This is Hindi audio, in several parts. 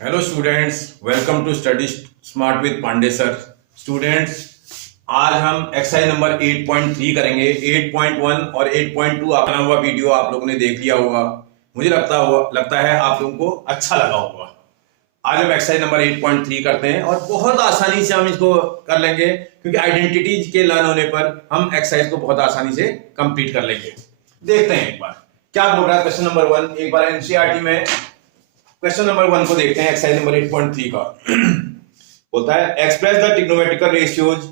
Hello students, welcome to study smart with Pandey sir. Students, आज हम एक्सरसाइज नंबर 8.3 करेंगे। 8.1 और 8.2 अपना हुआ वीडियो आप लोगों ने देख लिया होगा। मुझे लगता है आप लोगों को अच्छा लगा होगा। आज हम एक्सरसाइज नंबर 8.3 करते हैं और बहुत आसानी से हम इसको कर लेंगे, क्योंकि आइडेंटिटी के लर्न होने पर हम एक्सरसाइज को बहुत आसानी से कंप्लीट कर लेंगे। देखते हैं एक बार क्या बोल रहा है क्वेश्चन नंबर 1। एक बार एनसीईआरटी में क्वेश्चन नंबर 1 को देखते हैं, एक्सरसाइज नंबर 8.3 का। बोलता है express the trigonometrical ratios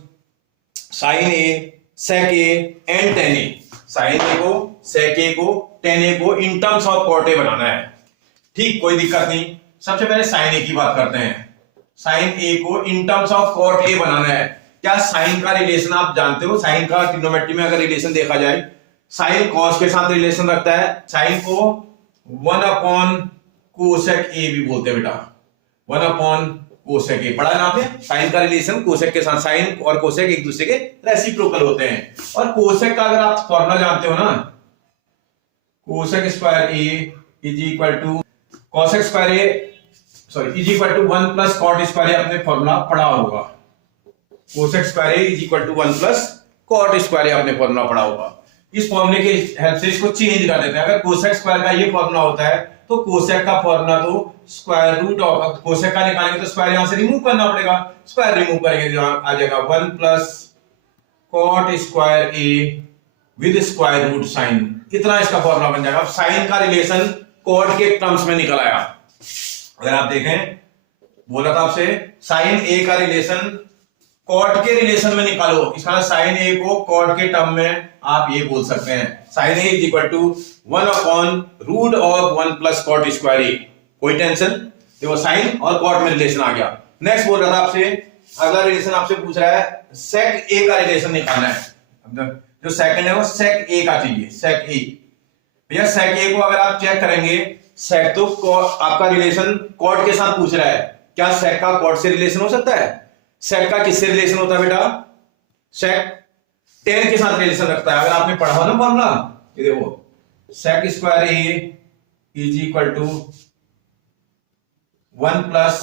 sine A, sec A and tan A. Sine A को, सेक ए को, टेन ए को in terms of cot A बनाना है। ठीक, कोई दिक्कत नहीं। सबसे पहले साइन ए की बात करते हैं। साइन ए को in terms of cot A बनाना है। क्या साइन का रिलेशन आप जानते हो? साइन का ट्रिग्नोमेट्री में अगर रिलेशन देखा जाए, साइन कॉस के साथ रिलेशन रखता है। साइन को 1 कोसेक ए भी बोलते हैं बेटा। 1 कोसेक ए पढ़ा है ना आपने? साइन का रिलेशन कोसेक के साथ, साइन और कोसेक एक दूसरे के रेसिप्रोकल होते हैं। और कोसेक का अगर आप फॉर्मूला जानते हो ना, cosec square A is equal to cosec square A is equal to 1 plus cot square A. आपने फॉर्मूला पढ़ा होगा। Cosec square A is equal to 1 plus cot square A आपने फॉर्मूला पढ़ा होगा। इस फॉर्मूले के हेल्प से इसको चेंज कर देते हैं। अगर कोसेक स्क्वायर का ये फॉर्मूला होता है तो कोसेक का फॉर्मूला तो स्क्वायर रूट ऑफ कोसेक का निकालेंगे तो स्क्वायर यहां से रिमूव करना पड़ेगा। स्क्वायर रिमूव करेंगे तो आ जाएगा 1 plus cot square A with square root sine. इतना इसका फॉर्मूला बन जाएगा। अब साइन का रिलेशन कॉट के टर्म्स में निकल आया। अगर आप देखें, बोला था आपसे साइन ए का रिलेशन कॉट के रिलेशन में निकालो। इसका साइन ए को कॉट के टर्म में आप ये बोल सकते हैं, sine A is equal to 1/रूट of 1 plus cot square A. कोई टेंशन, देखो साइन और कॉट में रिलेशन आ गया। नेक्स्ट बोल रहा था आपसे, अगला रिलेशन आपसे पूछ रहा है सेक ए का रिलेशन निकालना है। जो सेकंड है वो सेक ए का चाहिए। सेक ए, भैया सेक ए को अगर आप चेक करेंगे, सेक तो आपका रिलेशन कॉट के साथ पूछ रहा है। क्या सेक का कॉट से रिलेशन हो सकता है? सेक का किससे रिलेशन होता है बेटा? सेक टेन के साथ रिलेशन रखता है। अगर आपने पढ़ा हो ना फॉर्मूला, ये देखो sec square A is equal to 1 plus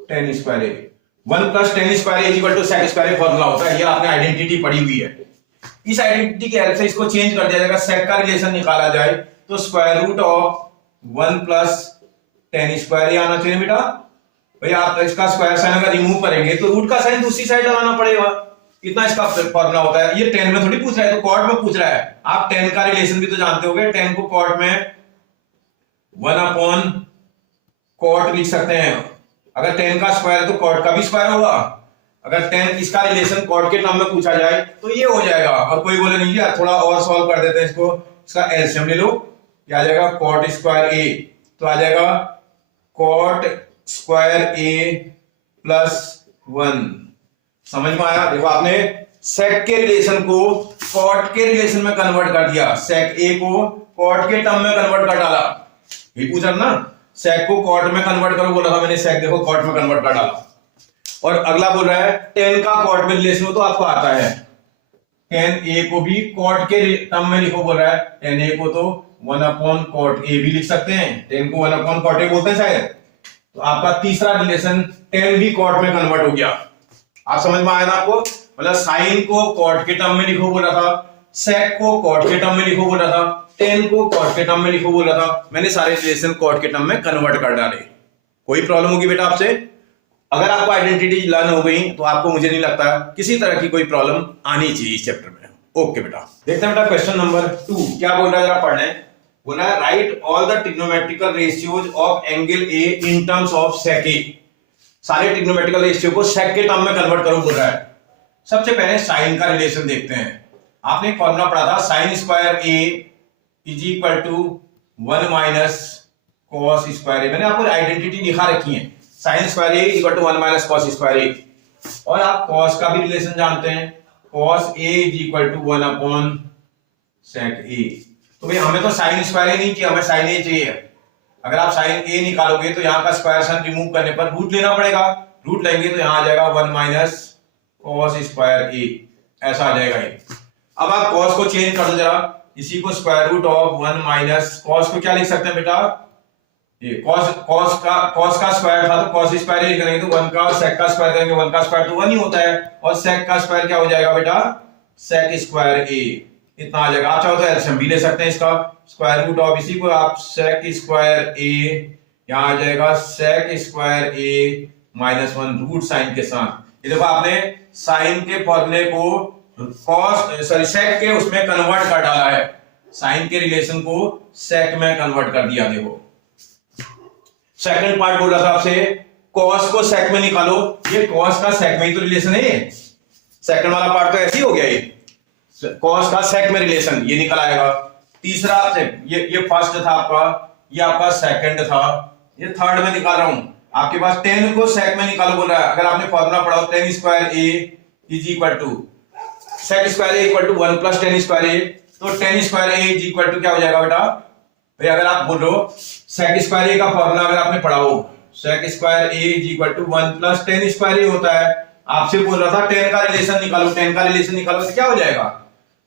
tan square A. 1 plus tan square A is equal to sec square A formula होता है। ये आपने आइडेंटिटी पढ़ी हुई है। इस आइडेंटिटी के हेल्प से इसको चेंज कर दिया जाएगा। सेक का रिलेशन निकाला जाए तो square root of 1 plus tan square A आना चाहिए बेटा। भैया आप इसका स्क्वायर साइन अगर रिमूव करेंगे तो रूट का साइन दूसरी साइड लगाना पड़ेगा। इतना इसका फॉर्मूला होता है। ये 10 में थोड़ी पूछ रहा है, तो कॉट में पूछ रहा है। आप 10 का रिलेशन भी तो जानते होंगे। 10 को कॉट में 1 कॉट लिख सकते हैं। अगर 10 का स्क्वायर है तो कॉट का भी स्क्वायर होगा। अगर 10 इसका रिलेशन कॉट के टर्म में पूछा जाए तो ये हो जाएगा। और कोई बोले नहीं यार थोड़ा और सॉल्व कर देते हैं इसको, इसका एलसीएम ले लो। क्या आ जाएगा? कॉट स्क्वायर ए तो आ जाएगा कॉट स्क्वायर ए प्लस 1। समझ में आया? देखो आपने सेक के रिलेशन को कॉट के रिलेशन में कन्वर्ट कर दिया। सेक ए को कॉट के टर्म में कन्वर्ट कर डाला। ये पूछा ना, सेक को कॉट में कन्वर्ट करो बोला था मैंने। सेक देखो कॉट में कन्वर्ट कर डाला। और अगला बोल रहा है 10 का कॉट में रिलेशन हो तो आपको आता है 10 ए को भी कॉट के टर्म में लिखो बोल रहा है। 10 ए को तो 1 कॉट ए भी लिख सकते हैं। 10 को 1 कॉट ए बोलते हैं शायद। तो आपका तीसरा रिलेशन 10 भी कॉट में कन्वर्ट हो गया। आप समझ में आया ना आपको? मतलब साइन को कॉट के टर्म में लिखो बोला था, सेक को कॉट के टर्म में लिखो बोला था, 10 को कॉट के टर्म में लिखो बोला था। मैंने सारे रिलेशन कॉट के टर्म में कन्वर्ट कर डाले। कोई प्रॉब्लम होगी बेटा आपसे? अगर आपको आइडेंटिटी लर्न हो गई तो आपको, मुझे नहीं लगता किसी तरह की कोई प्रॉब्लम आनी चाहिए इस चैप्टर में। ओके बेटा, देखते हैं बेटा क्वेश्चन नंबर 2 क्या बोल रहा है, जरा पढ़ लें। बोला है write all the trigonometrical ratios of angle A in terms of sec A. सारे ट्रिग्नोमेट्रिकल रेशियो को सेक के टर्म में कन्वर्ट करो बोल रहा है। सबसे पहले साइन का रिलेशन देखते हैं। आपने एक फॉर्मूला पढ़ा था, sine square A is equal to 1 minus cos square A. मैंने आपको आइडेंटिटी दिखा रखी है, sine square A equal to 1 minus cos square A. और आप कॉस का भी रिलेशन जानते हैं, cos A is equal to 1 sec A. तो भाई हमें तो साइन स्क्वायर ए नहीं चाहिए, हमें साइन ए चाहिए। अगर आप साइन ए निकालोगे तो यहाँ का स्क्वायर साइन रिमूव करने पर रूट लेना पड़ेगा। रूट लेंगे तो यहाँ आ जाएगा 1 माइनस कॉस स्क्वायर ए, ऐसा आ जाएगा ये। अब आप कॉस को चेंज कर दो जरा, इसी को square root of 1 minus cos को क्या लिख सकते हैं बेटा? ये कॉस का स्क्वायर था तो कॉस स्क्वायर ए करेंगे तो 1 का, और सेक का स्क्वायर करेंगे 1 का स्क्वायर तो 1 ही होता है, और सेक का स्क्वायर क्या हो जाएगा बेटा, सेक स्क्वायर ए, इतना आ जाएगा। आप चाहो तो एलसीएम भी ले सकते हैं इसका, स्क्वायर रूट ऑफ इसी को आप सेक स्क्वायर ए, यहां आ जाएगा सेक स्क्वायर ए -1 रूट साइन के साथ। ये देखो आपने साइन के फॉर्मूले को कॉस सॉरी सेक के उसमें कन्वर्ट कर डाला है, साइन के रिलेशन को सेक में कन्वर्ट कर दिया। देखो सेकंड पार्ट बोल रहा था आपसे, कॉस को सेक में निकालो, ये कॉस का सेक में ही तो रिलेशन है, ये सेकंड वाला पार्ट तो ऐसे ही हो गया, ये कॉस का सेक में रिलेशन ये निकल आएगा। तीसरा आपसे ये फर्स्ट था आपका, ये आपका सेकंड था, ये थर्ड में निकाल रहा हूं। आपके पास टेन को सेक में निकालो बोल रहा है, अगर आपने फॉर्मूला पढ़ा हो tan square A is equal to sec square A equal to 1 plus tan square A, तो tan square A is equal to क्या हो जाएगा बेटा भाई, अगर आप बोल रहे हो सेक स्क्वायर ए का फॉर्मूला अगर आपने पढ़ा हो, sec square A is equal to 1 plus tan square A होता है। आपसे बोल रहा था 10 का रिलेशन निकालो, 10 का रिलेशन निकालो तो क्या हो जाएगा,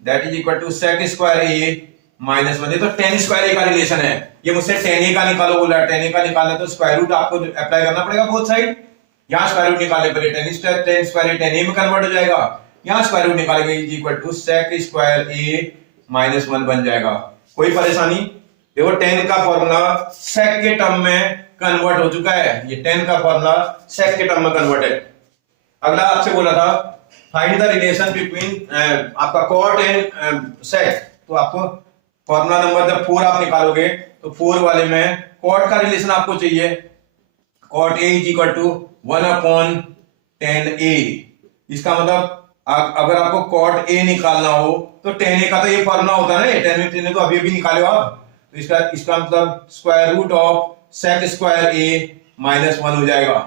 that is equal to sec square A -1। ये तो 10 स्क्वायर ए का रिलेशन है, ये मुझसे 10 ए का निकालो बोल रहा है, 10 ए का निकालना तो स्क्वायर रूट आपको अप्लाई करना पड़ेगा बोथ साइड। यहां स्क्वायर रूट निकालने पर 10 स्क्वायर ए 10 ए में कन्वर्ट हो जाएगा, यहां स्क्वायर रूट निकालेंगे is equal to sec square A -1 बन जाएगा। कोई परेशानी? देखो 10 का फॉर्मूला सेक के टर्म में कन्वर्ट हो चुका है, ये 10 का फॉर्मूला सेक के टर्म में कन्वर्ट है। अगला आपसे बोला था फाइंड द रिलेशन बिटवीन आपका कॉट एंड सेक, तो आपको फॉर्मूला नंबर जब 4 आप निकालोगे तो 4 वाले में कॉट का रिलेशन आपको चाहिए, cot A is equal to 1/10 A. इसका मतलब अगर आपको कॉट ए निकालना हो तो 10 ए का तो ये फॉर्मूला होता है ना, 10 में तो अभी अभी निकाले हो आप, तो इसका मतलब square root of sec square A -1 हो जाएगा।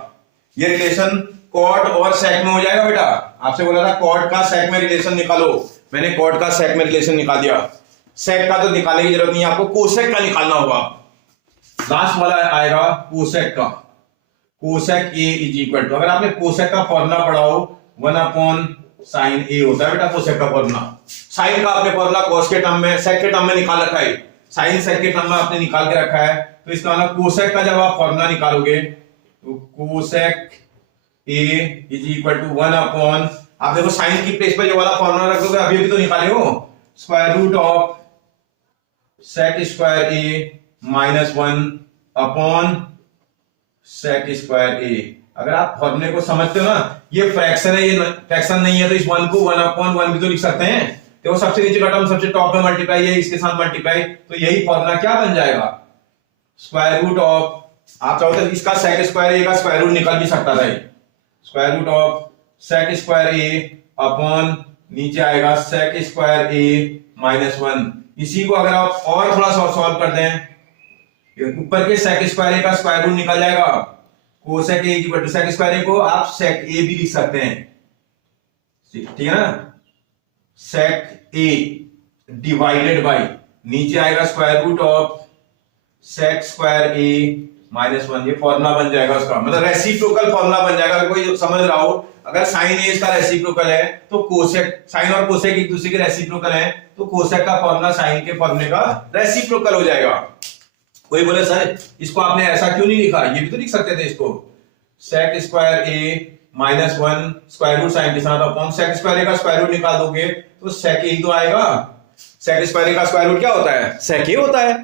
ये रिलेशन कॉट और सेक में हो जाएगा बेटा। आपसे बोला था कॉट का सेक में रिलेशन निकालो, मैंने कॉट का सेक में रिलेशन निकाल दिया, सेक का तो निकालने की जरूरत नहीं है, आपको कोसेक का निकालना होगा। लास्ट वाला आएगा कोसेक का, cosec A is equal to, अगर आपने कोसेक का फॉर्मूला पढ़ा हो 1/sin ए होता है बेटा कोसेक का फॉर्मूला। साइन का आपने फॉर्मूला कॉस के टर्म में, सेक के टर्म में निकाल रखा है, साइन सेक के टर्म में आपने निकाल के रखा है, तो इसका मतलब कोसेक का जब आप फॉर्मूला निकालोगे तो cosec A is equal to 1/, आप देखो साइन की प्लेस पर ये वाला फॉर्मूला रख दोगे, अभी अभी तो निकाले हो, square root of sec square A -1 sec square A. अगर आप फॉर्मूले को समझते हो ना, ये फ्रैक्शन है, ये फ्रैक्शन नहीं है, तो इस 1 को 1/1 भी तो लिख सकते हैं। देखो सबसे नीचे का टर्म सबसे टॉप में मल्टीप्लाई है, इसके साथ मल्टीप्लाई, तो यही फॉर्मूला क्या बन जाएगा, स्क्वायर रूट ऑफ, आप चाहो तो इसका सेक स्क्वायर ए का स्क्वायर रूट निकल भी सकता था, square root of sec square A upon नीचे आएगा सेक स्क्वायर ए -1। इसी को अगर आप और थोड़ा सा सॉल्व कर दें, ऊपर के सेक स्क्वायर ए का स्क्वायर रूट निकल जाएगा, cosec A equal to sec square A को आप सेक ए भी लिख सकते हैं, ठीक है ना, सेक ए डिवाइडेड बाय नीचे आएगा square root of sec square A -1, ये फॉर्मूला बन जाएगा उसका, मतलब रेसिप्रोकल फॉर्मूला बन जाएगा। कोई समझ रहा हो, अगर साइन ए इसका रेसिप्रोकल है तो कोसेक, साइन और कोसेक एक दूसरे के रेसिप्रोकल है, तो कोसेक का फॉर्मूला साइन के फॉर्मूले का रेसिप्रोकल हो जाएगा। कोई बोले सर इसको आपने ऐसा क्यों नहीं लिखा, ये भी तो लिख सकते थे इसको, सेक square A -1 square root sign के साथ अपॉन सेक स्क्वायर ए का स्क्वायर रूट निकाल दोगे तो सेक ए तो आएगा, सेक स्क्वायर ए का स्क्वायर रूट क्या होता है, सेक ए होता है।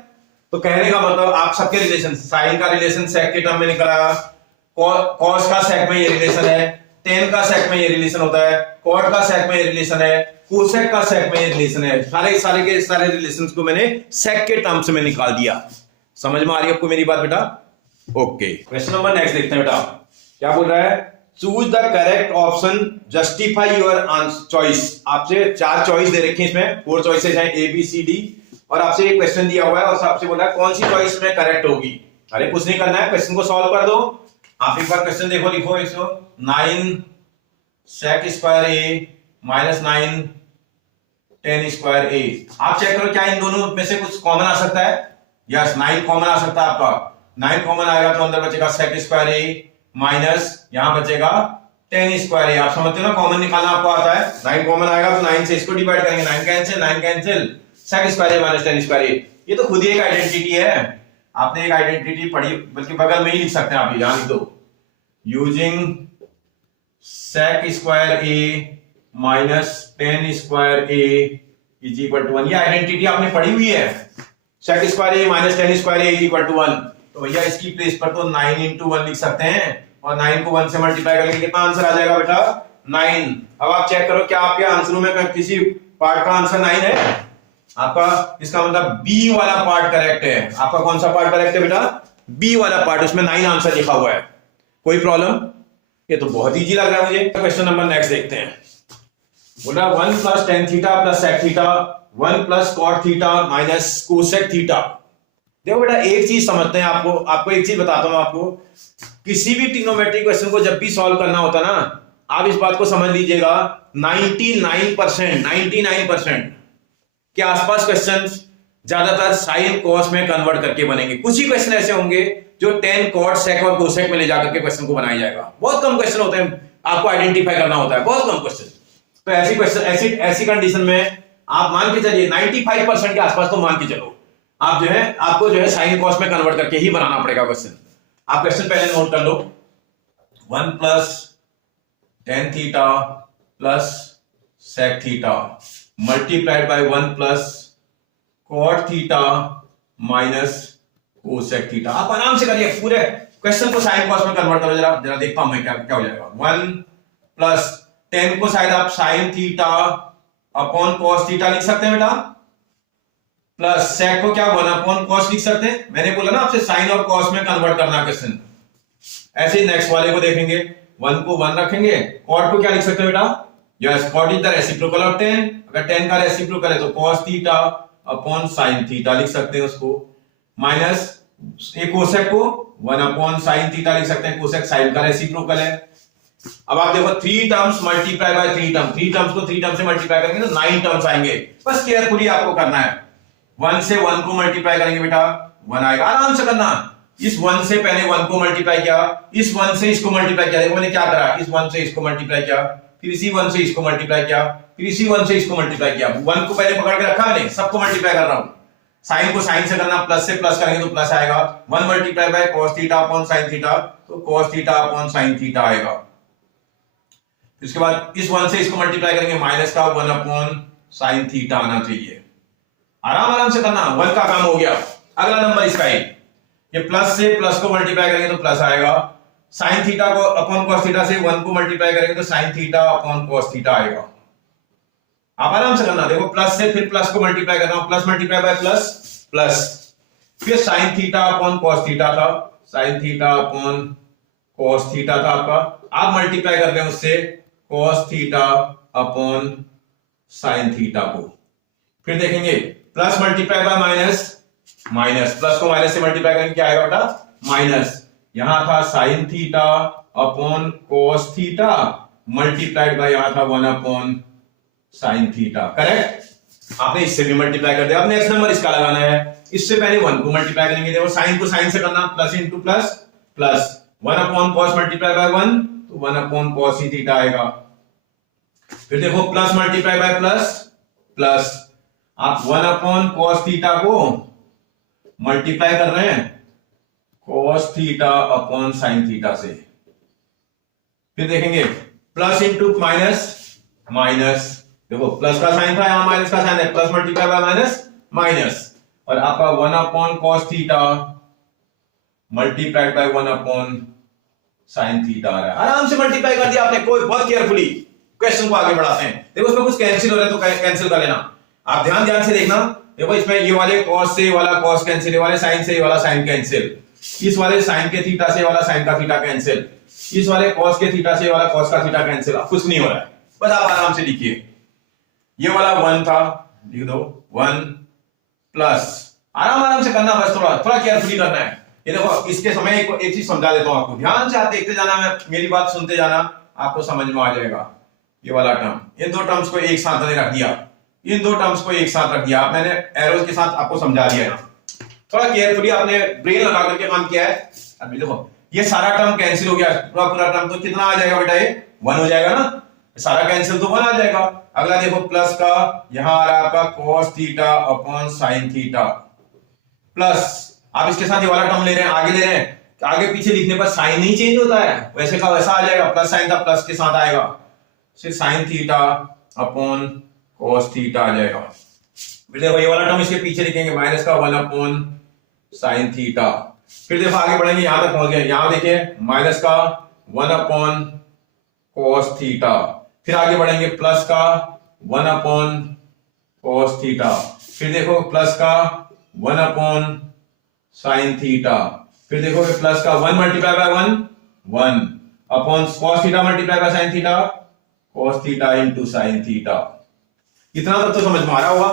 तो कहने का मतलब आप सबके रिलेशन, साइन का रिलेशन सेक के टर्म में निकल आया, कॉस का सेक में ये रिलेशन है, टेन का सेक में ये रिलेशन होता है, कॉट का सेक में ये रिलेशन है, कोसेक का सेक में ये रिलेशन है, सारे के सारे रिलेशंस को मैंने सेक के टर्म्स में निकाल दिया। समझ में आ रही है आपको मेरी बात बेटा? ओके, क्वेश्चन नंबर नेक्स्ट देखते हैं बेटा, क्या बोल रहा है, choose the correct option, justify your choice. आपसे 4 चॉइस दे रखी है, इसमें 4 चॉइसेस हैं A B C D, और आपसे एक क्वेश्चन दिया हुआ है और आपसे बोला है कौन सी चॉइस में करेक्ट होगी। अरे कुछ नहीं करना है, क्वेश्चन को सॉल्व कर दो। आप एक बार क्वेश्चन देखो, लिखो इसको, 9 सेक स्क्वायर ए -9 10 स्क्वायर ए। आप चेक करो क्या इन दोनों में से कुछ कॉमन आ सकता है। यस, 9 कॉमन आ सकता है आपका, 9 कॉमन आएगा तो अंदर बचेगा सेक स्क्वायर ए माइनस यहां बचेगा 10 स्क्वायर ए। आप समझते हो ना, कॉमन निकालना आपको आता है। 9 कॉमन आएगा तो 9 से इसको डिवाइड करेंगे, 9 cancel sec square A -10 square A. ये तो खुद ही एक आइडेंटिटी है। आपने एक आइडेंटिटी पढ़ी, बल्कि बगल में ही लिख सकते हैं आप, यहां लिख दो, using sec square A minus tan square A is equal to 1। ये आइडेंटिटी आपने पढ़ी हुई है, sec square A minus tan square A is equal to 1। तो भैया इसकी प्लेस पर तो 9 इंटू 1 लिख सकते हैं, और 9 को 1 से मल्टीप्लाई करेंगे कितना आंसर आ जाएगा बेटा, 9। अब आप चेक करो क्या आपके आंसरों में किसी पार्ट का आंसर 9 है आपका, इसका मतलब बी वाला पार्ट करेक्ट है। आपका कौन सा पार्ट करेक्ट है बेटा, बी वाला पार्ट, उसमें 9 आंसर लिखा हुआ है। कोई प्रॉब्लम, ये तो बहुत इजी लग रहा है मुझे। क्वेश्चन नंबर नेक्स्ट देखते हैं। बोला 1 plus tan theta plus sec theta 1 plus cot theta minus cosec theta. देखो बेटा एक चीज समझते हैं, आपको एक चीज बताता हूं। आपको किसी भी ट्रिग्नोमेट्रिक क्वेश्चन को जब भी सॉल्व करना होता ना, आप इस बात को समझ लीजिएगा 99% के आसपास क्वेश्चंस ज्यादातर साइन कॉस में कन्वर्ट करके बनेंगे। कुछ ही क्वेश्चन ऐसे होंगे जो टेन कॉट सेक और कोसेक में ले जाकर के क्वेश्चन को बनाया जाएगा। बहुत कम क्वेश्चन होते हैं, आपको आइडेंटिफाई करना होता है, बहुत कम क्वेश्चन। तो ऐसी क्वेश्चन ऐसी कंडीशन में आप मान के चलिए 95% के आसपास तो मान के चलो, आप जो है आपको जो है साइन कॉस में कन्वर्ट करके ही बनाना पड़ेगा क्वेश्चन। आप क्वेश्चन पहले नोट कर लो, 1 plus tan theta plus sec theta multiplied by 1 plus cot theta minus cosec theta. आप आराम से करिए, पूरे क्वेश्चन को साइन कॉस में कन्वर्ट करो, जरा देखता हूं मैं क्या हो जाएगा। 1 प्लस 10 को शायद आप sign theta upon cos theta लिख सकते हैं बेटा, प्लस सेक को क्या 1 अपॉन कॉस लिख सकते हैं। मैंने बोला ना आपसे साइन और कॉस में कन्वर्ट करना क्वेश्चन। ऐसे ही नेक्स्ट वाले को देखेंगे, 1 को 1 रखेंगे, कॉट को क्या लिख सकते हैं बेटा, yes cot is the reciprocal of 10। अगर 10 का रेसिप्रोकल है तो cos theta upon sine theta लिख सकते हैं उसको, माइनस एक कोसेक को 1 अपॉन साइन थीटा लिख सकते हैं, कोसेक साइन का रेसिप्रोकल है। अब आप देखो 3 terms multiply by 3 term, 3 terms को 3 टर्म से मल्टीप्लाई करेंगे तो 9 टर्म्स आएंगे। बस केयरफुली आपको करना है, 1 से 1 को मल्टीप्लाई करेंगे बेटा 1 आएगा, आराम से करना। इस 1 से पहले 1 को मल्टीप्लाई किया, इस 1 से इसको मल्टीप्लाई किया, देखो मैंने क्या करा, इस 1 से इसको मल्टीप्लाई किया, फिर इसी 1 से इसको मल्टीप्लाई किया, फिर इसी 1 से इसको मल्टीप्लाई किया। 1 को पहले पकड़ के रखा मैंने, सबको मल्टीप्लाई कर रहा हूं। साइन को साइन से करना, प्लस से प्लस करेंगे तो प्लस आएगा। 1 multiply by cos theta upon sin theta, तो cos theta upon sin theta आएगा। इसके बाद इस 1 से इसको मल्टीप्लाई करेंगे, माइनस का 1 अपॉन sin थीटा आना चाहिए। आराम से करना, 1 का काम हो गया। अगला नंबर इसका है, ये प्लस से प्लस को मल्टीप्लाई करेंगे तो प्लस आएगा, sin थीटा को अपॉन cos थीटा से 1 को मल्टीप्लाई करेंगे तो sin theta upon cos theta आएगा। आप आराम से करना, देखो प्लस से फिर प्लस को मल्टीप्लाई करना, plus multiply by plus plus, फिर sin theta upon cos theta था, sin theta upon cos theta था आपका। आप मल्टीप्लाई कर रहे हैं उससे cos theta upon sin theta को, फिर देखेंगे plus multiply by minus, minus plus को माइनस से मल्टीप्लाई करेंगे क्या आएगा बेटा, माइनस। यहां था sin theta upon cos theta multiplied bye यहां था 1 अपॉन sin थीटा, करेक्ट। आपने इससे भी मल्टीप्लाई कर दिया। अब नेक्स्ट नंबर इसका लगाना है, इससे पहले 1 को मल्टीप्लाई करेंगे, देखो sin को sin से करना, plus into plus plus 1 upon cos multiply by 1, तो 1 अपॉन cos ही थीटा आएगा। फिर देखो plus multiply by plus plus, आप 1 अपॉन cos थीटा को मल्टीप्लाई कर रहे हैं cos theta upon sin theta से, फिर देखेंगे प्लस इंटू माइनस माइनस, देखो प्लस का साइन था, यहां माइनस का साइन है, plus multiply by minus minus, और आपका 1 upon cos theta multiplied by 1 upon sin theta आ रहा है। आराम से मल्टीप्लाई कर दिया आपने, कोई बहुत केयरफुली क्वेश्चन को आगे बढ़ाते हैं। देखो इसमें कुछ कैंसिल हो रहा है तो कैंसिल कर लेना, आप ध्यान से देखना। देखो इसमें ये वाले cos से ये वाला cos कैंसिल, ये वाले sin से ये वाला sin कैंसिल, इस वाले sin के थीटा से ये वाला sin का थीटा कैंसिल, इस वाले cos के थीटा से ये वाला cos का थीटा कैंसिल। अब कुछ नहीं हो रहा है, बस आप आराम से लिखिए। ये वाला 1 था, लिख दो 1 प्लस, आराम से करना, बस थोड़ा केयरफुली करना है। ये देखो इसके समय एक चीज समझा देता हूं आपको, ध्यान से आप देखते जाना, मेरी बात सुनते जाना, आपको समझ में आ जाएगा। ये वाला टर्म, इन दो टर्म्स को एक साथ रख दिया, इन दो टर्म्स को एक साथ रख दिया, मैंने एरोज के साथ आपको समझा दिया ना। थोड़ा केयरफुली आपने ब्रेन लगा करके काम किया है। अभी देखो ये सारा टर्म कैंसिल हो गया, पूरा टर्म, तो कितना आ जाएगा बेटा, ये 1 हो जाएगा ना, सारा कैंसिल तो 1 आ जाएगा। अगला देखो प्लस का, यहां आ रहा है आपका cos theta upon sin theta, plus आप इसके साथ ये वाला टर्म ले रहे हैं, आगे ले रहे हैं, आगे पीछे लिखने पर साइन नहीं चेंज होता है, वैसे का वैसा आ जाएगा, प्लस साइन था प्लस के साथ आएगा, सिर्फ sine theta upon cos theta आ जाएगा। फिर देखो ये वाला टर्म इसके पीछे लिखेंगे, माइनस का 1 अपॉन साइन थीटा। फिर देखो आगे बढ़ेंगे, यहां तक पहुंच गए, यहां देखिए माइनस का 1 अपॉन कॉस थीटा। फिर आगे बढ़ेंगे प्लस का 1 अपॉन कॉस थीटा। फिर देखो प्लस का 1 अपॉन साइन थीटा। फिर देखो प्लस का 1 multiply by 1 upon cos theta multiply by sine theta, cos theta into sine theta. कितना तक तो समझ में आ रहा होगा।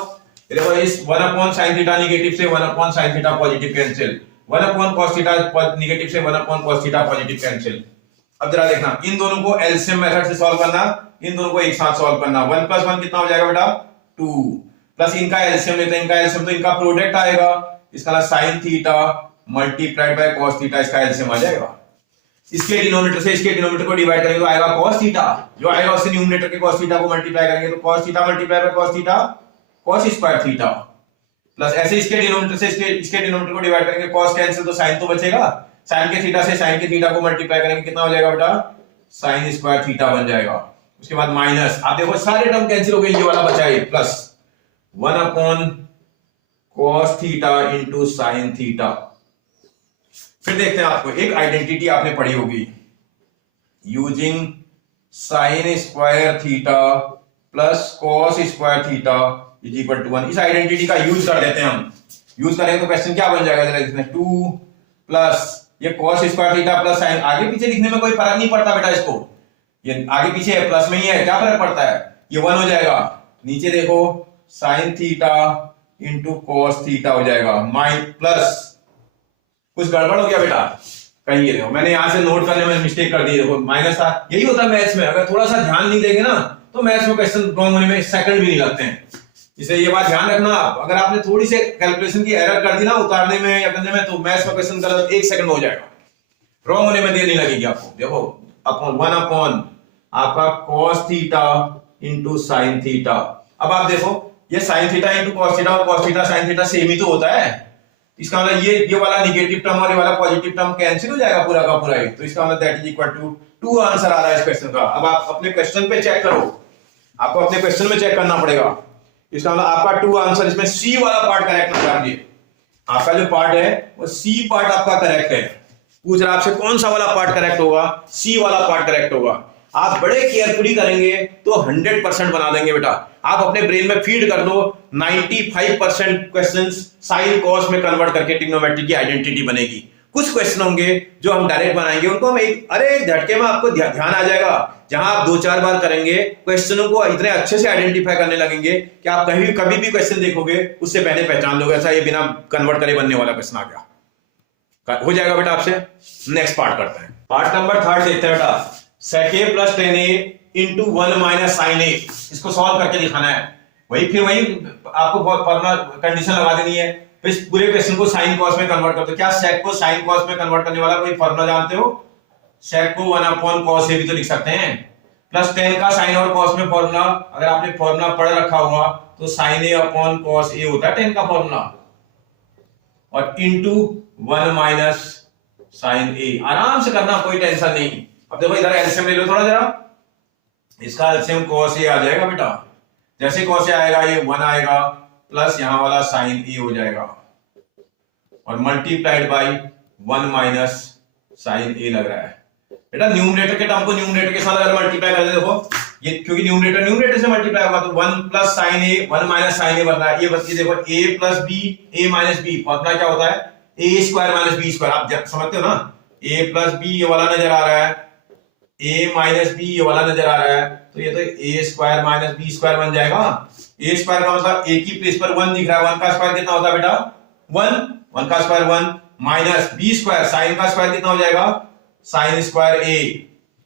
देखो इस 1 अपॉन साइन थीटा निगेटिव से 1 upon sine theta positive cancel, 1 upon cos theta negative से 1 upon cos theta positive cancel. अब जरा देखना, इन दोनों को एलसीएम मेथड से सॉल्व करना, इन दोनों को एक साथ सॉल्व करना। 1 + 1 कितना हो जाएगा बेटा 2, प्लस इनका एलसीएम लेते हैं, इनका एलसीएम तो इनका प्रोडक्ट आएगा, इसका sine theta multiplied by cos theta, इसका एलसीएम आ जाएगा। इसके डिनोमिनेटर से इसके डिनोमिनेटर को डिवाइड करेंगे तो आएगा cos थीटा, जो आएगा उससे न्यूमरेटर के cos थीटा को मल्टीप्लाई करेंगे तो cos theta multiply bye cos theta cos square theta, plus ऐसे इसके डिनोमिनेटर से इसके डिनोमिनेटर को डिवाइड करेंगे, cos कैंसिल तो sin तो बचेगा, sin के थीटा से sin के थीटा को मल्टीप्लाई करेंगे, कितना हो जाएगा बेटा sin स्क्वायर थीटा बन जाएगा। उसके बाद माइनस, आप देखो सारे टर्म कैंसिल हो गए, ये वाला बचा है plus 1 upon cos theta into sin theta. फिर देखते हैं, आपको एक आइडेंटिटी आपने पढ़ी होगी, using sine square theta plus cos square theta is equal to 1। इस आइडेंटिटी का यूज कर देते हैं हम, यूज करेंगे तो क्वेश्चन क्या बन जाएगा, जरा इसमें 2 प्लस ये cos square theta plus sign, आगे पीछे लिखने में कोई फर्क नहीं पड़ता बेटा, इसको ये आगे पीछे है प्लस में ही है, क्या फर्क पड़ता है, ये 1 हो जाएगा। नीचे देखो sign theta into cos theta हो जाएगा, प्लस कुछ गड़बड़ हो गया बेटा कहीं, ये देखो मैंने यहां से नोट करने में मिस्टेक कर दी, देखो माइनस था, यही होता है मैथ्स में, अगर थोड़ा सा ध्यान नहीं देंगे ना तो मैथ्स में क्वेश्चन रॉन्ग होने में सेकंड भी नहीं लगते हैं। इसलिए ये बात ध्यान रखना, आप अगर आपने थोड़ी सी कैलकुलेशन की एरर कर दी ना उतारने में या करने में, तो मैथ्स में क्वेश्चन गलत 1 सेकंड में हो जाएगा, रॉन्ग होने में देर नहीं लगेगी आपको। देखो अपॉन 1 अपॉन आपका cos theta into sine theta. अब आप देखो ये sine theta into cos theta और cos theta sine theta same ही तो होता है, इसका मतलब ये वाला निगेटिव टर्म और ये वाला पॉजिटिव टर्म कैंसिल हो जाएगा पूरा का पूरा ही, तो इसका मतलब that is equal to 2 answer आ रहा है इस क्वेश्चन का। अब आप अपने क्वेश्चन पे चेक करो, आपको अपने क्वेश्चन में चेक करना पड़ेगा, इसका मतलब आपका 2 आंसर, इसमें सी वाला पार्ट करेक्ट लगा दिए, आपका जो पार्ट है वो सी पार्ट आपका करेक्ट है। पूछ रहा आपसे कौन सा वाला पार्ट करेक्ट होगा, सी वाला पार्ट करेक्ट होगा। आप बड़े केयरफुली करेंगे तो 100% बना देंगे बेटा, आप अपने ब्रेन में फीड कर दो, 95% क्वेश्चंस साइन कॉस में कन्वर्ट करके ट्रिग्नोमेट्री की आइडेंटिटी बनेगी। कुछ क्वेश्चन होंगे जो हम डायरेक्ट बनाएंगे, उनको हम एक झटके में आपको ध्यान आ जाएगा, जहां आप 2-4 बार करेंगे क्वेश्चनों को इतने अच्छे से आइडेंटिफाई करने लगेंगे कि आप कभी भी क्वेश्चन देखोगे उससे पहले पहचान लोगे, ऐसा ये बिना कन्वर्ट करे बनने वाला क्वेश्चन आ गया, हो जाएगा बेटा आपसे। नेक्स्ट पार्ट करते हैं, पार्ट नंबर 3 देखते हैं बेटा, sec a plus 10a into 1 minus sine a, इसको सॉल्व करके दिखाना है। वही आपको बहुत फॉर्मूला कंडीशन लगा देनी है, फिर इस पूरे क्वेश्चन को साइन कॉस में कन्वर्ट करते हो। क्या sec को साइन कॉस में कन्वर्ट करने वाला कोई फॉर्मूला जानते हो? sec को 1 अपॉन कॉस a भी तो लिख सकते हैं, प्लस 10 का साइन और कॉस में फॉर्मूला, अगर आपने फॉर्मूला पढ़ रखा हुआ तो sine a upon cos a होता है 10 का फॉर्मूला, और इंटू 1 माइनस साइन a, आराम से करना, कोई टेंशन नहीं। अब देखो इधर एलसीएम ले लो थोड़ा जरा, इसका एलसीएम cos a आ जाएगा बेटा, जैसे cos a आएगा ये 1 आएगा, प्लस यहां वाला sin a हो जाएगा, और multiplied by 1 minus sin a लग रहा है बेटा। न्यूमरेटर के टर्म को न्यूमरेटर के साथ अगर मल्टीप्लाई कर दे, देखो ये क्योंकि न्यूमरेटर से मल्टीप्लाई होगा तो 1 plus sin a 1 minus sin a बन रहा है, ये बच्चे देखो a plus b a minus b, formula क्या होता है a square minus b square, आप समझते हो ना, a प्लस b ये वाला नजर आ रहा है, a माइनस बी ये वाला नजर आ रहा है, तो ये तो a square minus B square बन जाएगा। a स्क्वायर का मतलब a की प्लेस पर 1 दिख रहा है, 1 का स्क्वायर कितना होता है बेटा 1 का square 1, minus b square sine का स्क्वायर कितना हो जाएगा साइन स्क्वायर a,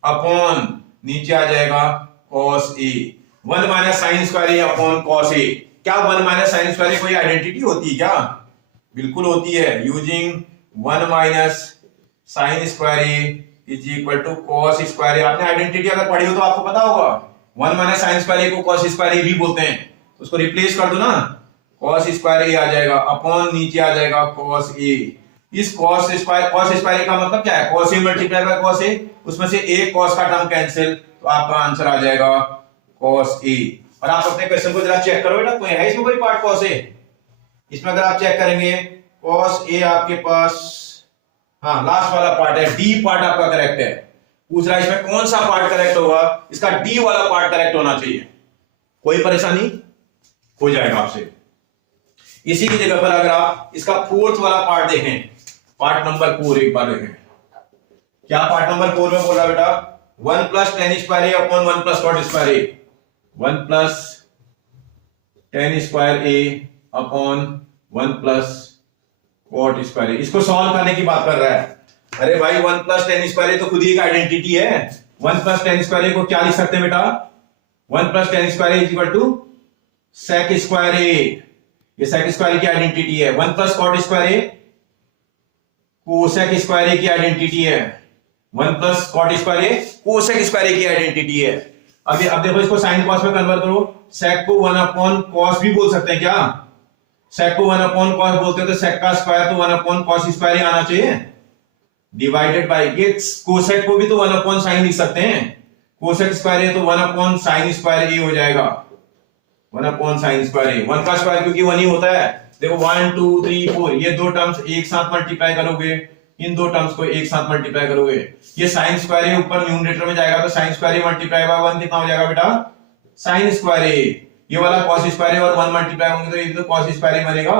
अपॉन नीचे आ जाएगा cos a, 1 minus sine square a upon cos a। क्या 1 माइनस साइन स्क्वायर a कोई आइडेंटिटी होती है क्या? बिल्कुल होती है, using 1 minus sine square a is equal to cos square A. आपने आइडेंटिटी अगर पढ़ी हो तो आपको पता होगा, 1 माइनस साइन स्क्वायर ए को कॉस स्क्वायर ए भी बोलते हैं, उसको रिप्लेस कर दो ना, कॉस स्क्वायर ए आ जाएगा, अपॉन नीचे आ जाएगा कॉस ए, इस cos स्क्वायर का मतलब क्या है, cos a multiply by cos a, उसमें से एक cos का टर्म कैंसिल, तो आपका आंसर आ जाएगा cos a। और आप अपने क्वेश्चन को जरा चेक करो बेटा, कोई है इसमें कोई पार्ट cos a? इसमें अगर आप चेक करेंगे cos a आपके पास, हाँ लास्ट वाला पार्ट है, डी पार्ट आपका करेक्ट है। पूछ रहा है इसमें कौन सा पार्ट करेक्ट होगा, इसका डी वाला पार्ट करेक्ट होना चाहिए। कोई परेशानी हो जाएगा आपसे। इसी की जगह पर अगर आप इसका फोर्थ वाला पार्ट देखें, पार्ट नंबर 4 एक बार देखें, क्या पार्ट नंबर 4 में बोला बेटा, 1 plus tan square A upon 1 plus cot square A, 1 plus tan square A upon 1 plus cot square ए। इसको सॉल्व करने की बात कर रहा है। अरे भाई 1 प्लस टेन स्क्वायर ए तो खुद ही एक आइडेंटिटी है। 1 प्लस टेन स्क्वायर ए को क्या लिख सकते हैं बेटा, 1 plus tan square A is equal to sec square A, ये सेक स्क्वायर की आइडेंटिटी है। 1 plus cot square A cosec square A की आइडेंटिटी है। 1 plus cot square A cosec square A की आइडेंटिटी है। अब देखो इसको साइन कॉस में कन्वर्ट करो, सेक को 1 अपॉन कॉस भी बोल सकते हैं क्या, सेक को 1 अपॉन कॉस बोलते हैं तो सेक का स्क्वायर तो 1 अपॉन कॉस स्क्वायर ही आना चाहिए, डिवाइडेड बाय ये कोसेक को भी तो 1 अपॉन साइन लिख सकते हैं, कोसेक स्क्वायर ए तो 1 अपॉन साइन स्क्वायर ए हो जाएगा, 1 अपॉन साइन स्क्वायर ए, 1 का स्क्वायर क्योंकि 1 ही होता है। देखो 1 2 3 4 ये दो टर्म्स एक साथ मल्टीप्लाई करोगे, इन दो टर्म्स को एक साथ मल्टीप्लाई करोगे, ये साइन स्क्वायर ए ऊपर न्यूमरेटर में जाएगा तो sign square A multiply by 1 कितना हो जाएगा बेटा, साइन स्क्वायर ए। ये वाला cos स्क्वायर ए और 1 मल्टीप्लाई होंगे तो ये तो cos स्क्वायर ए बनेगा।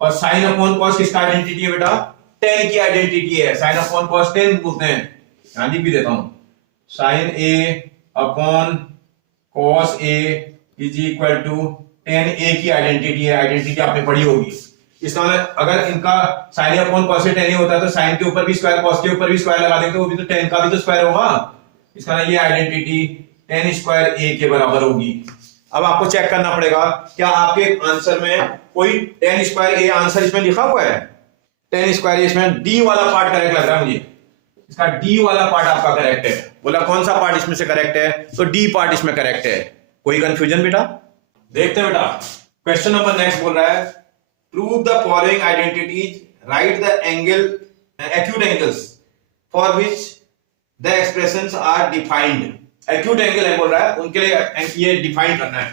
और साइन अपॉन cos किसका आइडेंटिटी है बेटा, tan की आइडेंटिटी है, साइन अपॉन cos tan बोलते हैं। यहां लिख भी देता हूं, sine a upon cos a is equal to tan a की आइडेंटिटी है, आइडेंटिटी आपने पढ़ी होगी। इसका मतलब अगर इनका साइन अपॉन cos tan ही होता है तो साइन के ऊपर भी स्क्वायर cos के ऊपर भी स्क्वायर लगा देंगे तो वो भी तो tan का भी तो स्क्वायर होगा। इसका मतलब ये आइडेंटिटी tan स्क्वायर a के बराबर होगी। अब आपको चेक करना पड़ेगा क्या आपके आंसर में कोई tan स्क्वायर a आंसर इसमें लिखा हुआ है, tan स्क्वायर इसमें डी वाला पार्ट करेक्ट लग रहा है मुझे, इसका डी वाला पार्ट आपका करेक्ट है। बोला कौन सा पार्ट इसमें से करेक्ट है, तो डी पार्ट इसमें करेक्ट है। कोई कंफ्यूजन बेटा, देखते हैं बेटा क्वेश्चन नंबर नेक्स्ट बोल रहा है, prove the following identities, write the angle acute angles for which the expressions are defined. Acute angle है बोल रहा है, उनके लिए ये डिफाइन करना है।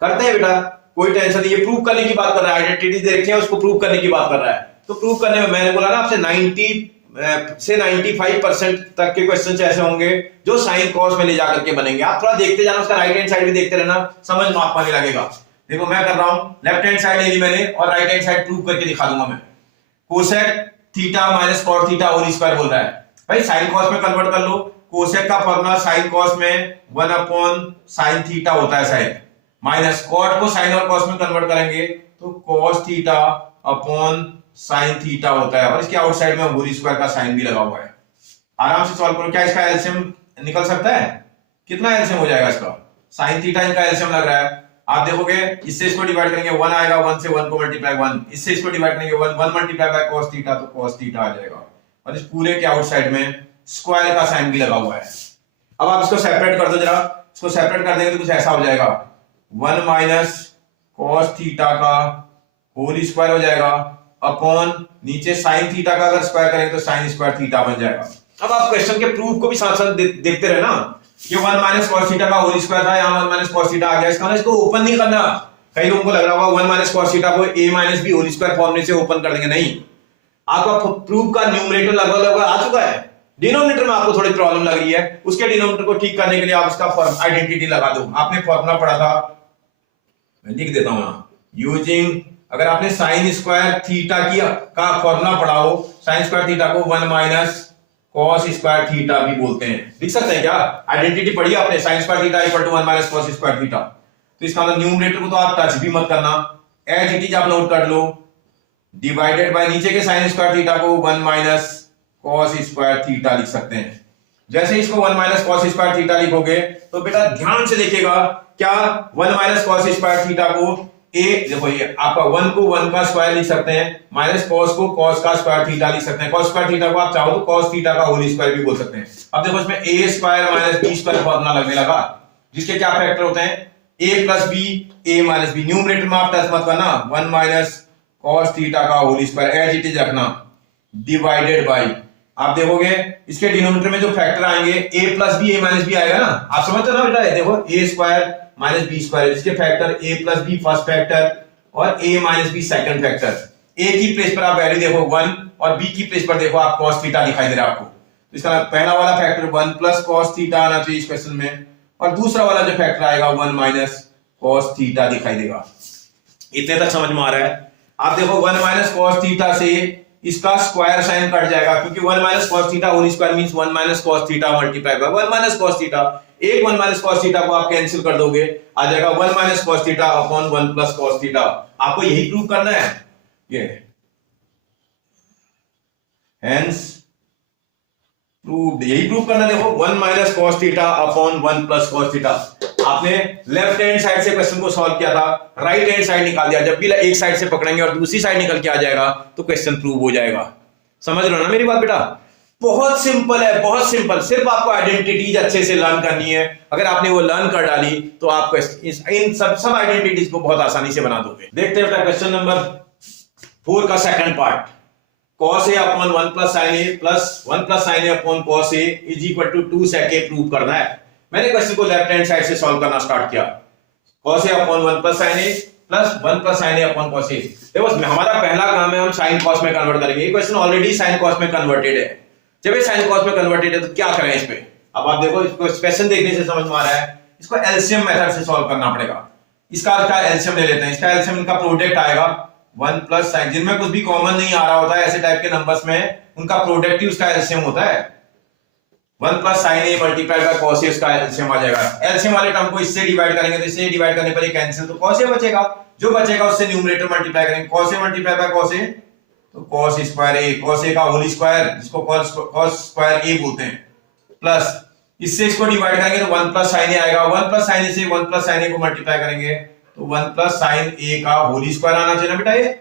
करते हैं बेटा, कोई टेंशन नहीं, ये प्रूव करने की बात कर रहा है, आइडेंटिटी दे रखी है उसको प्रूव करने की बात कर रहा है। तो प्रूव करने में मैंने बोला ना आपसे 90 से 95% तक के क्वेश्चन ऐसे होंगे जो साइन कॉस में ले जाकर के बनेंगे। आप थोड़ा देखते जाना, उसका राइट हैंड साइड भी देखते रहना, समझ में आपको लगेगा। देखो मैं कर रहा हूं, लेफ्ट हैंड साइड ले ली मैंने और राइट हैंड साइड प्रूव करके दिखा दूंगा मैं। Cosec theta minus cot theta whole square बोल रहा है, भाई साइन कॉस में कन्वर्ट कर लो। कोसेक का फॉर्मूला साइन कॉस में 1 अपॉन साइन थीटा होता है साइन, माइनस कॉट को साइन और कॉस में कन्वर्ट करेंगे तो cos theta upon sine theta होता है, और इसके आउटसाइड में होल स्क्वायर का साइन भी लगा हुआ है। आराम से सॉल्व करो, क्या इसका एलसीएम निकल सकता है, कितना एलसीएम हो जाएगा इसका, साइन थीटा इनका एलसीएम लग रहा है। आप देखोगे इससे इसको डिवाइड करेंगे 1 आएगा, 1 से 1 को मल्टीप्लाई 1, इससे इसको डिवाइड करेंगे 1 मल्टीप्लाई बाय cos थीटा तो cos थीटा आ जाएगा, और इस पूरे के आउटसाइड में स्क्वायर का साइन भी लगा हुआ है। अब आप इसको सेपरेट कर दो जरा, इसको सेपरेट कर देंगे तो कुछ ऐसा हो जाएगा, 1 माइनस cos थीटा का होल स्क्वायर हो जाएगा अपॉन नीचे साइन थीटा का अगर स्क्वायर करेंगे तो साइन स्क्वायर थीटा बन जाएगा। अब आप क्वेश्चन के प्रूफ को भी साथ साथ देखते रहे ना, ये 1 माइनस cos थीटा का होल स्क्वायर था, यहाँ 1 माइनस cos थीटा आ गया, इसका ना इसको ओपन नहीं करना। कई लोगों को लग रहा होगा 1 माइनस cos थीटा को a minus b whole square फॉर्मूले से ओपन कर देंगे, नहीं। आपका प्रूफ का न्यूमरेटर लगभग आ चुका है, डिनोमिनेटर में आपको थोड़ी प्रॉब्लम लग रही है, उसके डिनोमिनेटर को ठीक करने के लिए आप इसका आइडेंटिटी लगा दो। आपने फॉर्मूला पढ़ा था, मैं लिख देता हूं यहाँ, यूजिंग, अगर आपने साइन स्क्वायर थीटा की का फॉर्मूला पढ़ा हो, साइन स्क्वायर थीटा को 1 माइनस cos स्क्वायर थीटा भी बोलते हैं, लिख सकते हैं क्या, आइडेंटिटी पढ़ी आपने, sine square theta equal to 1 minus cos square theta. तो इसका मतलब न्यूमरेटर को तो आप टच भी मत करना, एज इट इज आप नोट कर लो, डिवाइडेड बाय नीचे के साइन स्क्वायर थीटा को 1 माइनस cos स्क्वायर थीटा लिख सकते हैं। जैसे इसको 1 माइनस cos स्क्वायर थीटा लिखोगे तो बेटा ध्यान से देखिएगा, क्या 1 माइनस cos स्क्वायर थीटा को ए, देखो ये आपका 1 को 1 का स्क्वायर लिख सकते हैं, माइनस cos को cos का स्क्वायर थीटा लिख सकते हैं, cos स्क्वायर थीटा को आप चाहो तो cos थीटा का होल स्क्वायर भी बोल सकते हैं। अब देखो इसमें a square minus b square formula लगने लगा, जिसके क्या फैक्टर होते हैं, a plus b, a minus b। Numerator में आप टच मत करना, 1 माइनस cos थीटा का whole square as it is रखना, डिवाइडेड बाई, आप देखोगे इसके डिनोमिनेटर में जो फैक्टर आएंगे a plus B, a minus B आएगा ना, आप समझते हो ना बेटा, देखो a square minus B square, इसके factor a plus B first factor और a minus B second factor. a की प्लेस पर आप वैल्यू देखो 1 और b की प्लेस पर देखो आप cos थीटा दिखाई दे रहा है आपको, तो इसका पहला वाला फैक्टर 1 प्लस cos थीटा आना चाहिए इस क्वेश्चन में, और दूसरा वाला जो फैक्टर आएगा 1 माइनस cos थीटा दिखाई देगा। इतने तक समझ में आ रहा है? आप देखो 1 माइनस cos थीटा से इसका स्क्वायर साइन कट जाएगा, क्योंकि 1 minus cos theta whole square means 1 minus cos theta multiply by 1 minus cos theta. एक 1 माइनस cos थीटा को आप कैंसिल कर दोगे, आ जाएगा 1 minus cos theta upon 1 plus cos theta. आपको यही प्रूव करना है, ये हेंस प्रूव्ड, यही प्रूव करना है। देखो 1 minus cos theta upon 1 plus cos theta. आपने लेफ्ट हैंड साइड से क्वेश्चन को सॉल्व किया था, राइट हैंड साइड निकाल दिया, जब भी एक साइड से पकड़ेंगे और दूसरी साइड निकल के आ जाएगा तो क्वेश्चन प्रूव हो जाएगा। समझ रहे हो ना मेरी बात बेटा? बहुत सिंपल है, बहुत सिंपल, सिर्फ आपको आइडेंटिटीज अच्छे से लर्न करनी है। अगर आपने वो लर्न कर डाली तो आप इन सब आइडेंटिटीज को बहुत आसानी से बना दोगे। देखते हैं बेटा क्वेश्चन नंबर 4 का second part. cos a upon 1 plus sin a plus 1 plus sin a upon cos a is equal to 2 sec a prove करना है। मैंने क्वेश्चन को लेफ्ट हैंड साइड से सॉल्व करना स्टार्ट किया, cos a upon 1 plus sin a plus 1 plus sin a upon cos a। देखो हमारा पहला काम है, हम sin cos में कन्वर्ट करेंगे। ये क्वेश्चन ऑलरेडी sin cos में कन्वर्टेड है। जब ये sin cos में कन्वर्टेड है तो क्या करें इस पे? अब आप देखो, इसको क्वेश्चन देखने से समझ में आ रहा है, इसको एलसीएम मेथड से सॉल्व करना पड़ेगा। इसका एलसीएम ले लेते हैं, इसका एलसीएम इनका प्रोडक्ट आएगा 1 प्लस साइन, जिनमें कुछ भी कॉमन नहीं आ रहा होता है ऐसे टाइप के नंबर्स में, उनका प्रोडक्ट ही उसका एलसीएम होता है। 1 plus sine A multiply bye cos a उसका एलसीएम आ जाएगा। एलसीएम वाले टर्म को इससे डिवाइड करेंगे तो इससे डिवाइड करने पर ये कैंसिल, तो cos a बचेगा, जो बचेगा उससे न्यूमरेटर मल्टीप्लाई करेंगे, cos a multiply by cos a तो cos square a, cos a का होल स्क्वायर जिसको cos स्क्वायर a बोलते हैं, प्लस इससे इसको डिवाइड करेंगे तो 1 प्लस साइन a आएगा, 1 प्लस साइन a से 1 प्लस साइन a को मल्टीप्लाई करेंगे तो 1 प्लस साइन a का होल स्क्वायर आना चाहिए ना बेटा। ये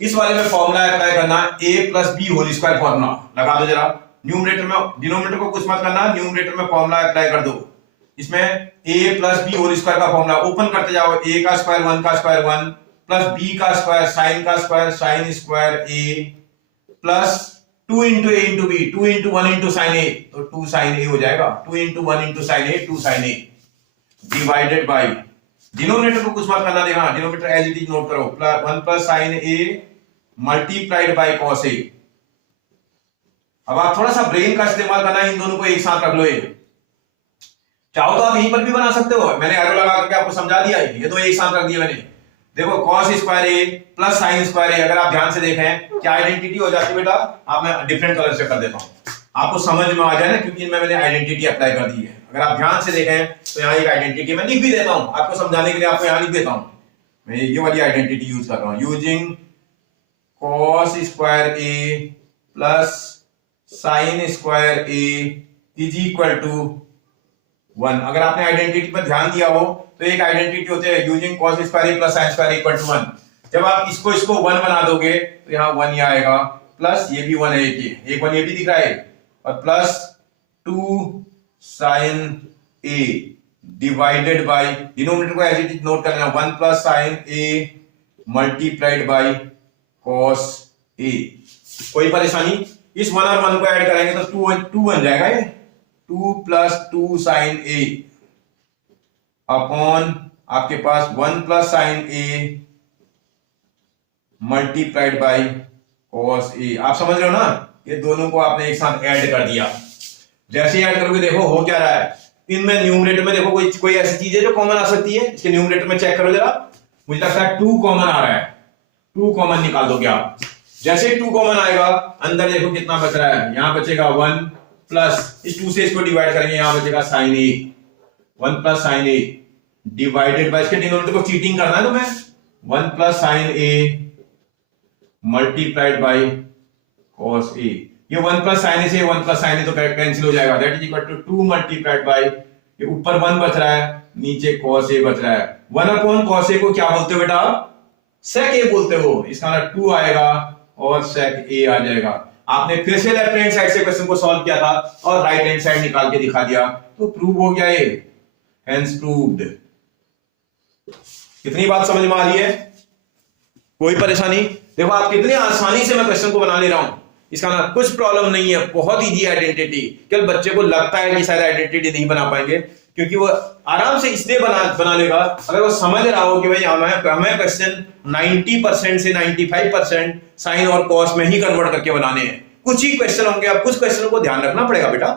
इस वाले में फॉर्मूला अप्लाई करना, a plus B whole square formula लगा दो जरा। न्यूमरेटर में, डिनोमिनेटर को कुछ मत करना, न्यूमरेटर में फॉर्मूला अप्लाई कर दो। इसमें a plus B whole square का फॉर्मूला ओपन करते जाओ, a का स्क्वायर 1 का स्क्वायर 1 प्लस b का स्क्वायर साइन का square sine square a plus 2 into a into b, 2 into 1 into sine a तो 2 साइन a हो जाएगा, 2 into 1 into sine a 2 sine a divided by, denominator को कुछ मत करना, देखना denominator as it is note करो, 1 plus sine a multiplied by cos a। अब आप थोड़ा सा ब्रेन का इस्तेमाल करना, इन दोनों को एक साथ रख लो। ये चाहो तो आप यहीं पर भी बना सकते हो, मैंने एरो लगा करके आपको समझा दिया है, ये तो एक साथ रख दिया मैंने। देखो cos स्क्वायर a प्लस साइन स्क्वायर a, अगर आप ध्यान से देखें क्या आइडेंटिटी हो जाती है बेटा, आप मैं डिफरेंट कलर से कर देता हूं आपको समझ में आ जाए ना, क्योंकि इनमें मैंने आइडेंटिटी अप्लाई कर दी है। अगर आप ध्यान से देखें तो यहाँ एक आइडेंटिटी मैं लिख भी देता हूं आपको समझाने के लिए, आपको यहाँ लिख देता हूं, मैं ये वाली आइडेंटिटी यूज कर रहा हूं, यूजिंग cos स्क्वायर a प्लस sine square a is equal to 1। अगर आपने आइडेंटिटी पर ध्यान दिया हो तो एक आइडेंटिटी होती है यूजिंग cos स्क्वायर a प्लस साइन स्क्वायर इक्वल टू 1। जब आप इसको 1 बना दोगे तो यहाँ 1 ही आएगा, प्लस ये भी 1 है, एक 1 ये भी दिख रहा है, और plus 2 sine a divided by, denominator को एज इट इज नोट करना, 1 plus sine a multiplied by cos a। कोई परेशानी? इस 1 और 1 को ऐड करेंगे तो 2 बन जाएगा, ये 2 प्लस 2 साइन a अपॉन आपके पास 1 plus sine a multiplied by cos a। आप समझ रहे हो ना, ये दोनों को आपने एक साथ ऐड कर दिया। जैसे ऐड करोगे देखो हो क्या रहा है, इनमें न्यूमरेटर में देखो कोई ऐसी चीज है जो कॉमन आ सकती है, इसके न्यूमरेटर में चेक करो जरा, मुझे लगता है 2 कॉमन आ रहा है, 2 कॉमन निकाल दोगे आप। जैसे 2 कॉमन आएगा अंदर देखो कितना बच रहा है, यहां बचेगा 1 प्लस इस 2 से इसको डिवाइड करेंगे, यहां बचेगा sine a, 1 plus sine a divided by, इसके डिनोमिनेटर को चीटिंग करना है तो मैं 1 plus sine a multiplied by cos a। ये 1 प्लस साइन a से 1 प्लस साइन a तो कैंसिल हो जाएगा, that is equal to 2 multiplied by, ये ऊपर 1 बच रहा है नीचे cos a बच रहा है। 1 अपॉन cos a को क्या बोलते हो बेटा? sec a बोलते हो, इसका मतलब 2 आएगा और sec a आ जाएगा। आपने फिर से लेफ्ट हैंड साइड से क्वेश्चन को सॉल्व किया था और राइट हैंड साइड निकाल के दिखा दिया, तो प्रूव हो गया ये, हेंस प्रूव्ड। कितनी बात समझ में आ रही है? कोई परेशानी? देखो आप कितनी आसानी से मैं क्वेश्चन को बना ले रहा हूं, इसका ना कुछ प्रॉब्लम नहीं है, बहुत इजी आइडेंटिटी। केवल बच्चे को लगता है कि शायद आइडेंटिटी नहीं बना पाएंगे, क्योंकि वो आराम से इसलिए बना लेगा अगर वो समझ रहा हो कि भाई हमें क्वेश्चन 90% से 95% साइन और कॉस में ही कन्वर्ट करके बनाने हैं। कुछ ही क्वेश्चन होंगे, अब कुछ क्वेश्चनों को ध्यान रखना पड़ेगा बेटा,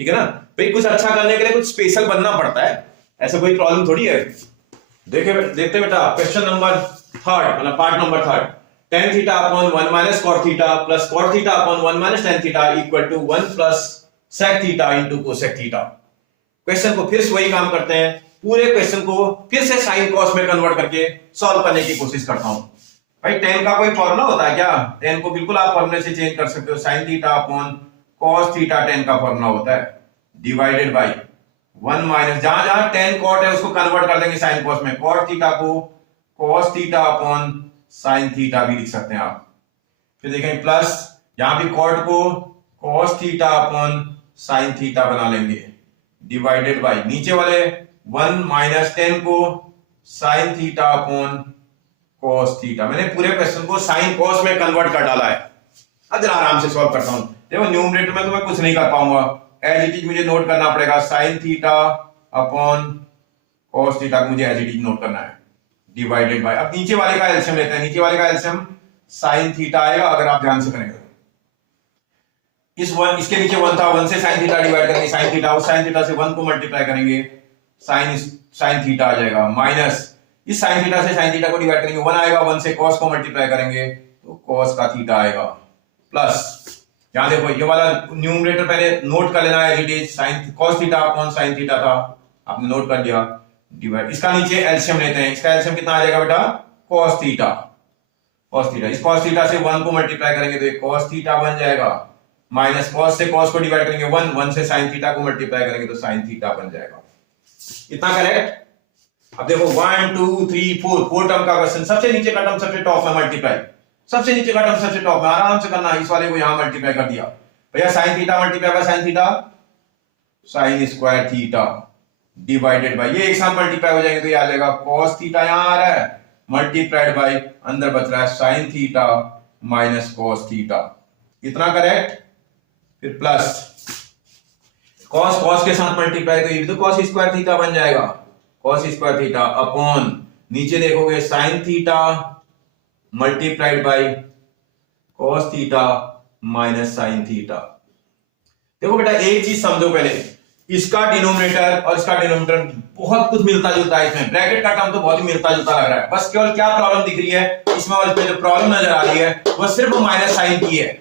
ठीक है ना भाई। कुछ अच्छा करने के लिए कुछ स्पेशल बनना पड़ता है, ऐसा कोई प्रॉब्लम थोड़ी है। देखते बेटा क्वेश्चन नंबर 3 मतलब part number 3, tan theta upon 1 minus cot theta plus cot theta upon 1 minus tan theta equal to 1 plus sec theta into cosec theta. Question को फिर से वही काम करते हैं, पूरे क्वेश्चन को फिर से साइन कॉस में कन्वर्ट करके सॉल्व करने की कोशिश करता हूं। भाई tan का कोई फॉर्मूला होता है क्या? tan को बिल्कुल आप फॉर्मूले से चेंज कर सकते हो, sin theta upon cos theta tan का फॉर्मूला होता है डिवाइडेड बाय 1 माइनस जहां tan cot है उसको कन्वर्ट कर देंगे साइन कॉस में, cot थीटा को cos theta upon sin theta भी लिख सकते हैं आप। फिर देखें प्लस यहां भी cot को cos theta upon sin theta बना लेंगे डिवाइडेड बाय नीचे वाले 1 माइनस tan को sin theta upon cos theta. मैंने पूरे क्वेश्चन को sin cos में कन्वर्ट कर डाला है। अब जरा आराम से सॉल्व करता हूं। देखो न्यूमरेटर में तो मैं कुछ नहीं कर पाऊंगा, एज इट इज मुझे नोट करना पड़ेगा, sin theta upon cos theta को मुझे एज इट इज नोट करना है डिवाइडेड बाय। अब नीचे वाले का एलसीएम लेते हैं, नीचे वाले का एलसीएम sin थीटा आएगा अगर आप ध्यान से करेंगे। इसके नीचे 1 था, 1 से sin थीटा डिवाइड करेंगे sin थीटा, और sin थीटा से 1 को मल्टीप्लाई करेंगे sin थीटा आ जाएगा, माइनस इस sin थीटा से sin थीटा को डिवाइड करेंगे 1 आएगा, 1 से cos को मल्टीप्लाई करेंगे तो cos का थीटा आएगा, प्लस यहां देखो ये वाला न्यूमरेटर पहले नोट कर लेना है, it is sin cos theta upon sin theta था, आपने नोट कर दिया डिवाइड। इसका नीचे एलसीएम लेते हैं, इसका एलसीएम कितना आ जाएगा बेटा cos थीटा, इस cos थीटा से 1 को मल्टीप्लाई करेंगे तो ये cos थीटा बन जाएगा, माइनस cos से cos को डिवाइड करेंगे 1 से sin थीटा को मल्टीप्लाई करेंगे तो sin थीटा बन जाएगा। इतना करेक्ट। अब देखो 1 2 3 4 टर्म का क्वेश्चन, सबसे नीचे का टर्म सबसे टॉप में मल्टीप्लाई, सबसे नीचे का टर्म सबसे टॉप में, आराम से करना। इस वाले को यहां मल्टीप्लाई कर दिया भैया, sin theta multiply bye sin theta sin square theta divided by, ये एक साथ मल्टीप्लाई हो जाएंगे तो ये आ जाएगा cos थीटा, यहां आ रहा है मल्टीप्लाइड बाय अंदर बच रहा है sin theta minus cos theta. इतना करेक्ट। फिर प्लस cos के साथ मल्टीप्लाई तो ये भी तो cos स्क्वायर थीटा बन जाएगा, cos स्क्वायर थीटा अपॉन नीचे देखोगे sin theta multiplied by cos theta minus sin theta. देखो बेटा एक चीज समझो पहले, इसका डिनोमिनेटर और इसका डिनोमिनेटर बहुत कुछ मिलता जुलता है, इसमें ब्रैकेट का टर्म तो बहुत ही मिलता जुलता लग रहा है, बस केवल क्या प्रॉब्लम दिख रही है इसमें, और इसमें जो प्रॉब्लम नजर आ रही है वो सिर्फ माइनस साइन की है।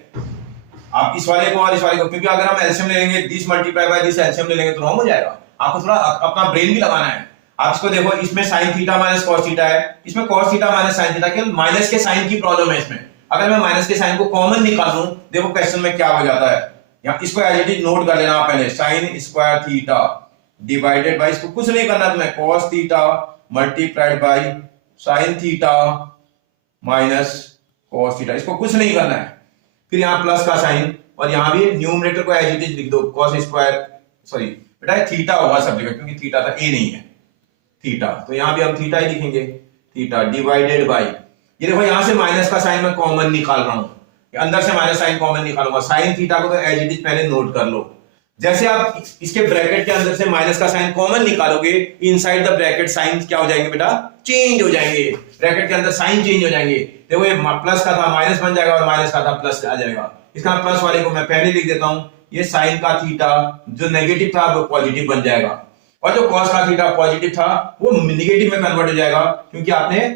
आप इस वाले को और इस वाले को, क्योंकि अगर हम एलसीएम ले लेंगे this multiply by this LCM ले लेंगे तो रॉन्ग हो जाएगा, आपको थोड़ा अपना ब्रेन भी लगाना है। आप इसको देखो, इसमें sin theta minus cos theta है, इसमें cos theta minus sin theta, केवल माइनस के साइन की प्रॉब्लम है इसमें। अगर मैं माइनस के साइन को कॉमन निकाल दूं, देखो क्वेश्चन में क्या हो जाता है, यहां इसको एज इट इज नोट कर लेना पहले, sin square theta divided by, इसको कुछ नहीं करना तुम्हें, cos theta multiplied bye sin theta minus cos theta, इसको कुछ नहीं करना है। फिर यहां प्लस का साइन, और यहां भी न्यूमरेटर को एज इट इज लिख दो, cos स्क्वायर, सॉरी बेटा थीटा होगा सब जगह, क्योंकि थीटा था ए नहीं है थीटा, तो यहां भी हम थीटा ही लिखेंगे, थीटा डिवाइडेड बाय, ये देखो यहां से माइनस का साइन मैं कॉमन निकाल रहा हूं, अंदर से माइनस साइन कॉमन निकालूंगा, sin थीटा को तो एज इट इज पहले नोट कर लो। जैसे आप इसके ब्रैकेट के अंदर से माइनस का साइन कॉमन निकालोगे, इनसाइड द ब्रैकेट साइन क्या हो जाएंगे बेटा, चेंज हो जाएंगे, ब्रैकेट के अंदर साइन चेंज हो जाएंगे। देखो ये प्लस का था माइनस बन जाएगा, और माइनस का था प्लस आ जाएगा। इसका प्लस वाले को मैं पहले लिख देता हूं, ये साइन का थीटा जो नेगेटिव था वो पॉजिटिव बन जाएगा, और जो कॉस का थीटा पॉजिटिव था वो नेगेटिव में कन्वर्ट हो जाएगा, क्योंकि आपने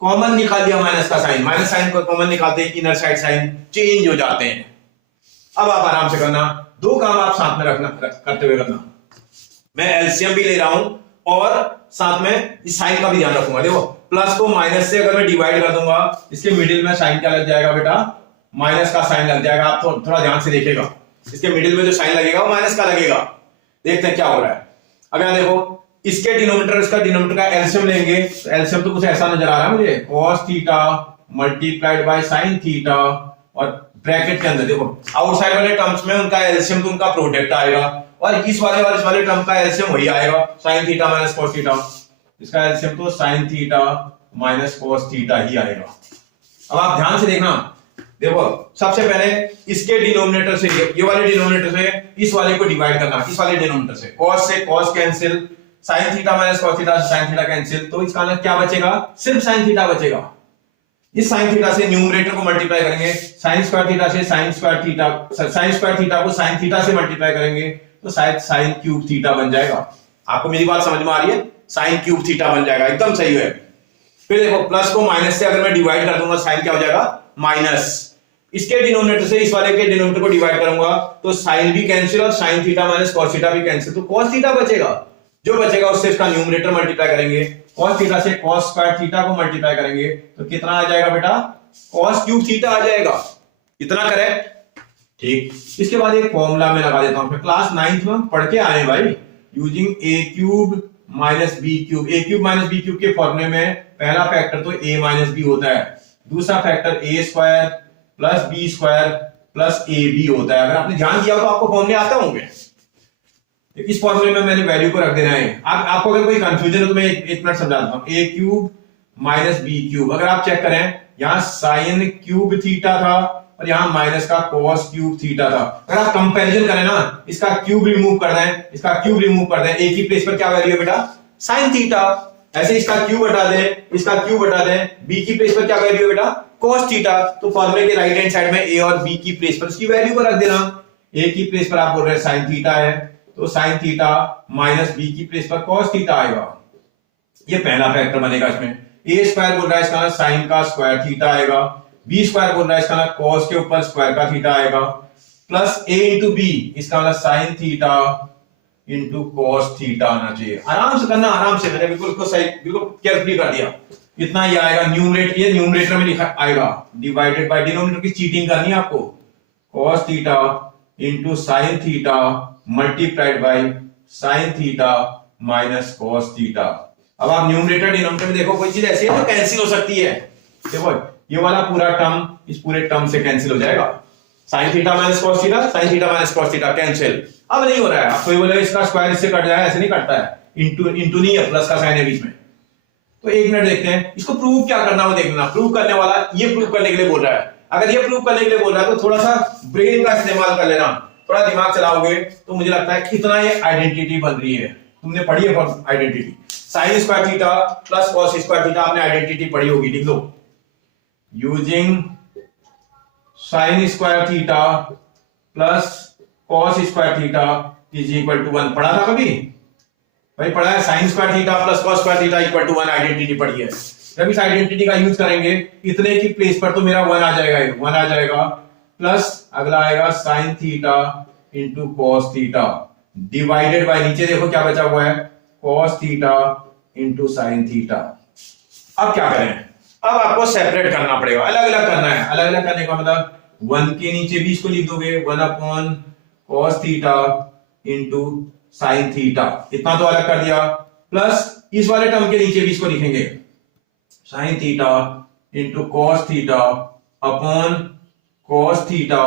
कॉमन निकाल दिया माइनस का साइन, माइनस साइन को कॉमन निकालते ही इनर साइड साइन चेंज हो जाते हैं। अब आप आराम से करना, दो काम आप साथ में रखना, करते हुए करना। मैं एलसीएम भी ले रहा हूं और साथ में इस साइन का भी ध्यान रखूंगा। देखो प्लस को माइनस से अगर मैं डिवाइड कर दूंगा, इसके मिडिल में साइन क्या लग जाएगा बेटा, माइनस का साइन लग जाएगा। आप थोड़ा ध्यान से देखिएगा, इसके मिडिल में जो साइन लगेगा वो माइनस का लगेगा। देखते हैं क्या हो रहा है। अब यहां देखो इसके डिनोमिनेटर इसका डिनोमिनेटर का एलसीएम लेंगे, तो एलसीएम तो कुछ ऐसा नजर आ रहा है मुझे, cos theta multiplied bye sin theta, और ब्रैकेट के अंदर देखो आउटसाइड वाले टर्म्स में उनका एलसीएम तो उनका प्रोडक्ट आएगा, और इस वाले और इस वाले टर्म का एलसीएम वही आएगा, sin theta minus cos theta. इसका एलसीएम तो sin theta minus cos theta ही आएगा। अब आप ध्यान से देखना, देखो सबसे पहले इसके डिनोमिनेटर से ये वाले डिनोमिनेटर से इस वाले को डिवाइड करना, इस वाले डिनोमिनेटर से cos cancel, sin theta minus cos theta से sin थीटा कैंसिल, तो इसका मतलब क्या बचेगा, सिर्फ sin थीटा बचेगा। इस sin थीटा से न्यूमरेटर को मल्टीप्लाई करेंगे, sin स्क्वायर थीटा से sin square theta, sin square theta को sin थीटा से मल्टीप्लाई करेंगे तो शायद sin क्यूब थीटा बन जाएगा। आपको मेरी बात समझ में आ रही है, sin क्यूब थीटा बन जाएगा, एकदम सही है। फिर देखो प्लस को माइनस से अगर मैं डिवाइड कर दूंगा साइन क्या हो जाएगा, माइनस। इसके डिनोमिनेटर से इस वाले के डिनोमिनेटर को डिवाइड करूंगा तो साइन भी कैंसिल और sine theta minus cos theta भी कैंसिल, तो कॉस थीटा बचेगा। जो बचेगा उससे इसका न्यूमरेटर मल्टीप्लाई करेंगे, कॉस थीटा से कॉस स्क्वायर थीटा को मल्टीप्लाई करेंगे तो कितना आ जाएगा बेटा, कॉस क्यूब थीटा आ जाएगा। इतना करेक्ट, ठीक। इसके बाद एक फॉर्मूला में लगा देता हूं, क्लास 9th में हम पढ़ के आए भाई, using A cube minus B cube. A cube minus B cube के फॉर्मूले में पहला फैक्टर तो a माइनस बी होता है, दूसरा factor a square plus B square plus A B होता है। अगर आपने ध्यान दिया तो आपको फॉर्मूले आते होंगे। इस फॉर्मूले में मैंने वैल्यू को रख देना है। आपको अगर कोई कंफ्यूजन है तो मैं एक मिनट समझा देता हूं। ए क्यूब माइनस बी क्यूब, अगर आप चेक करें यहां साइन क्यूब थीटा था और यहां माइनस का कॉस क्यूब थीटा था। अगर आप कंपैरिजन करें ना, इसका क्यूब रिमूव कर दें, इसका क्यूब रिमूव कर दें, ए की प्लेस पर क्या वैल्यू है बेटा, साइन थीटा। ऐसे इसका क्यूब हटा दें, इसका क्यूब हटा दें, बी की प्लेस पर क्या वैल्यू है बेटा, cos थीटा। तो फॉर्मूले के राइट हैंड साइड में a और b की प्लेस पर उसकी वैल्यू को रख देना। a की प्लेस पर आप बोल रहे हैं sin थीटा है तो sin थीटा माइनस b की प्लेस पर cos थीटा आएगा। ये पहला फैक्टर बनेगा इसमें। a स्क्वायर बोल रहा है इसका ना sin का स्क्वायर थीटा आएगा, b स्क्वायर बोल रहा है इसका ना cos के ऊपर स्क्वायर का थीटा आएगा, प्लस a इंटू बी इसका मतलब sin theta into cos theta आना चाहिए। आराम से करना, आराम से, मैंने बिल्कुल इसको सही बिल्कुल केयरफुली कर दिया। इतना ही आएगा, न्यूमरेटर ये न्यूमरेटर में लिखा आएगा, डिवाइडेड बाय डिनोमिनेटर की चीटिंग करनी है आपको, cos theta into sine theta multiplied by sine theta minus cos theta. अब आप न्यूमरेटर डिनोमिनेटर में देखो कोई चीज ऐसी है जो कैंसिल हो सकती है। देखो ये वाला पूरा टर्म इस पूरे टर्म से कैंसिल हो जाएगा, sine theta minus cos theta, sine theta minus cos theta cancel. अब नहीं हो रहा है, आप कोई बोले इसका स्क्वायर इससे कट जाए, ऐसे नहीं कटता है, इंटू इंटू नहीं है, प्लस का साइन है बीच में। तो एक मिनट देखते हैं इसको प्रूव क्या करना है, वो देखना। प्रूव करने वाला ये प्रूव करने के लिए बोल रहा है, अगर ये प्रूव करने के लिए बोल रहा है तो थोड़ा सा ब्रेन का इस्तेमाल कर लेना, थोड़ा दिमाग चलाओगे तो मुझे लगता है कितना ये आइडेंटिटी बन रही है। तुमने पढ़ी है identity, sine square theta plus cos square theta, आपने आइडेंटिटी पढ़ी होगी, लिख लो। Using sine square theta plus cos square theta is equal to 1। पढ़ा था कभी भाई, पढ़ा है, sine square theta plus cos square theta equal to 1 identity पढ़ी है। जब इस आइडेंटिटी का यूज करेंगे इतने की प्लेस पर तो मेरा 1 आ जाएगा, 1 आ जाएगा, प्लस अगला आएगा sign theta into cos theta divided by, नीचे देखो क्या बचा हुआ है, cos theta into sine theta. अब क्या करें, अब आपको सेपरेट करना पड़ेगा, अलग अलग करना है। अलग अलग करने का मतलब 1 के नीचे भी इसको लिख दोगे, 1 upon cos theta into sine theta, इतना तो अलग कर दिया, प्लस इस वाले टर्म के नीचे भी इसको लिखेंगे, sign theta into cos theta upon cos theta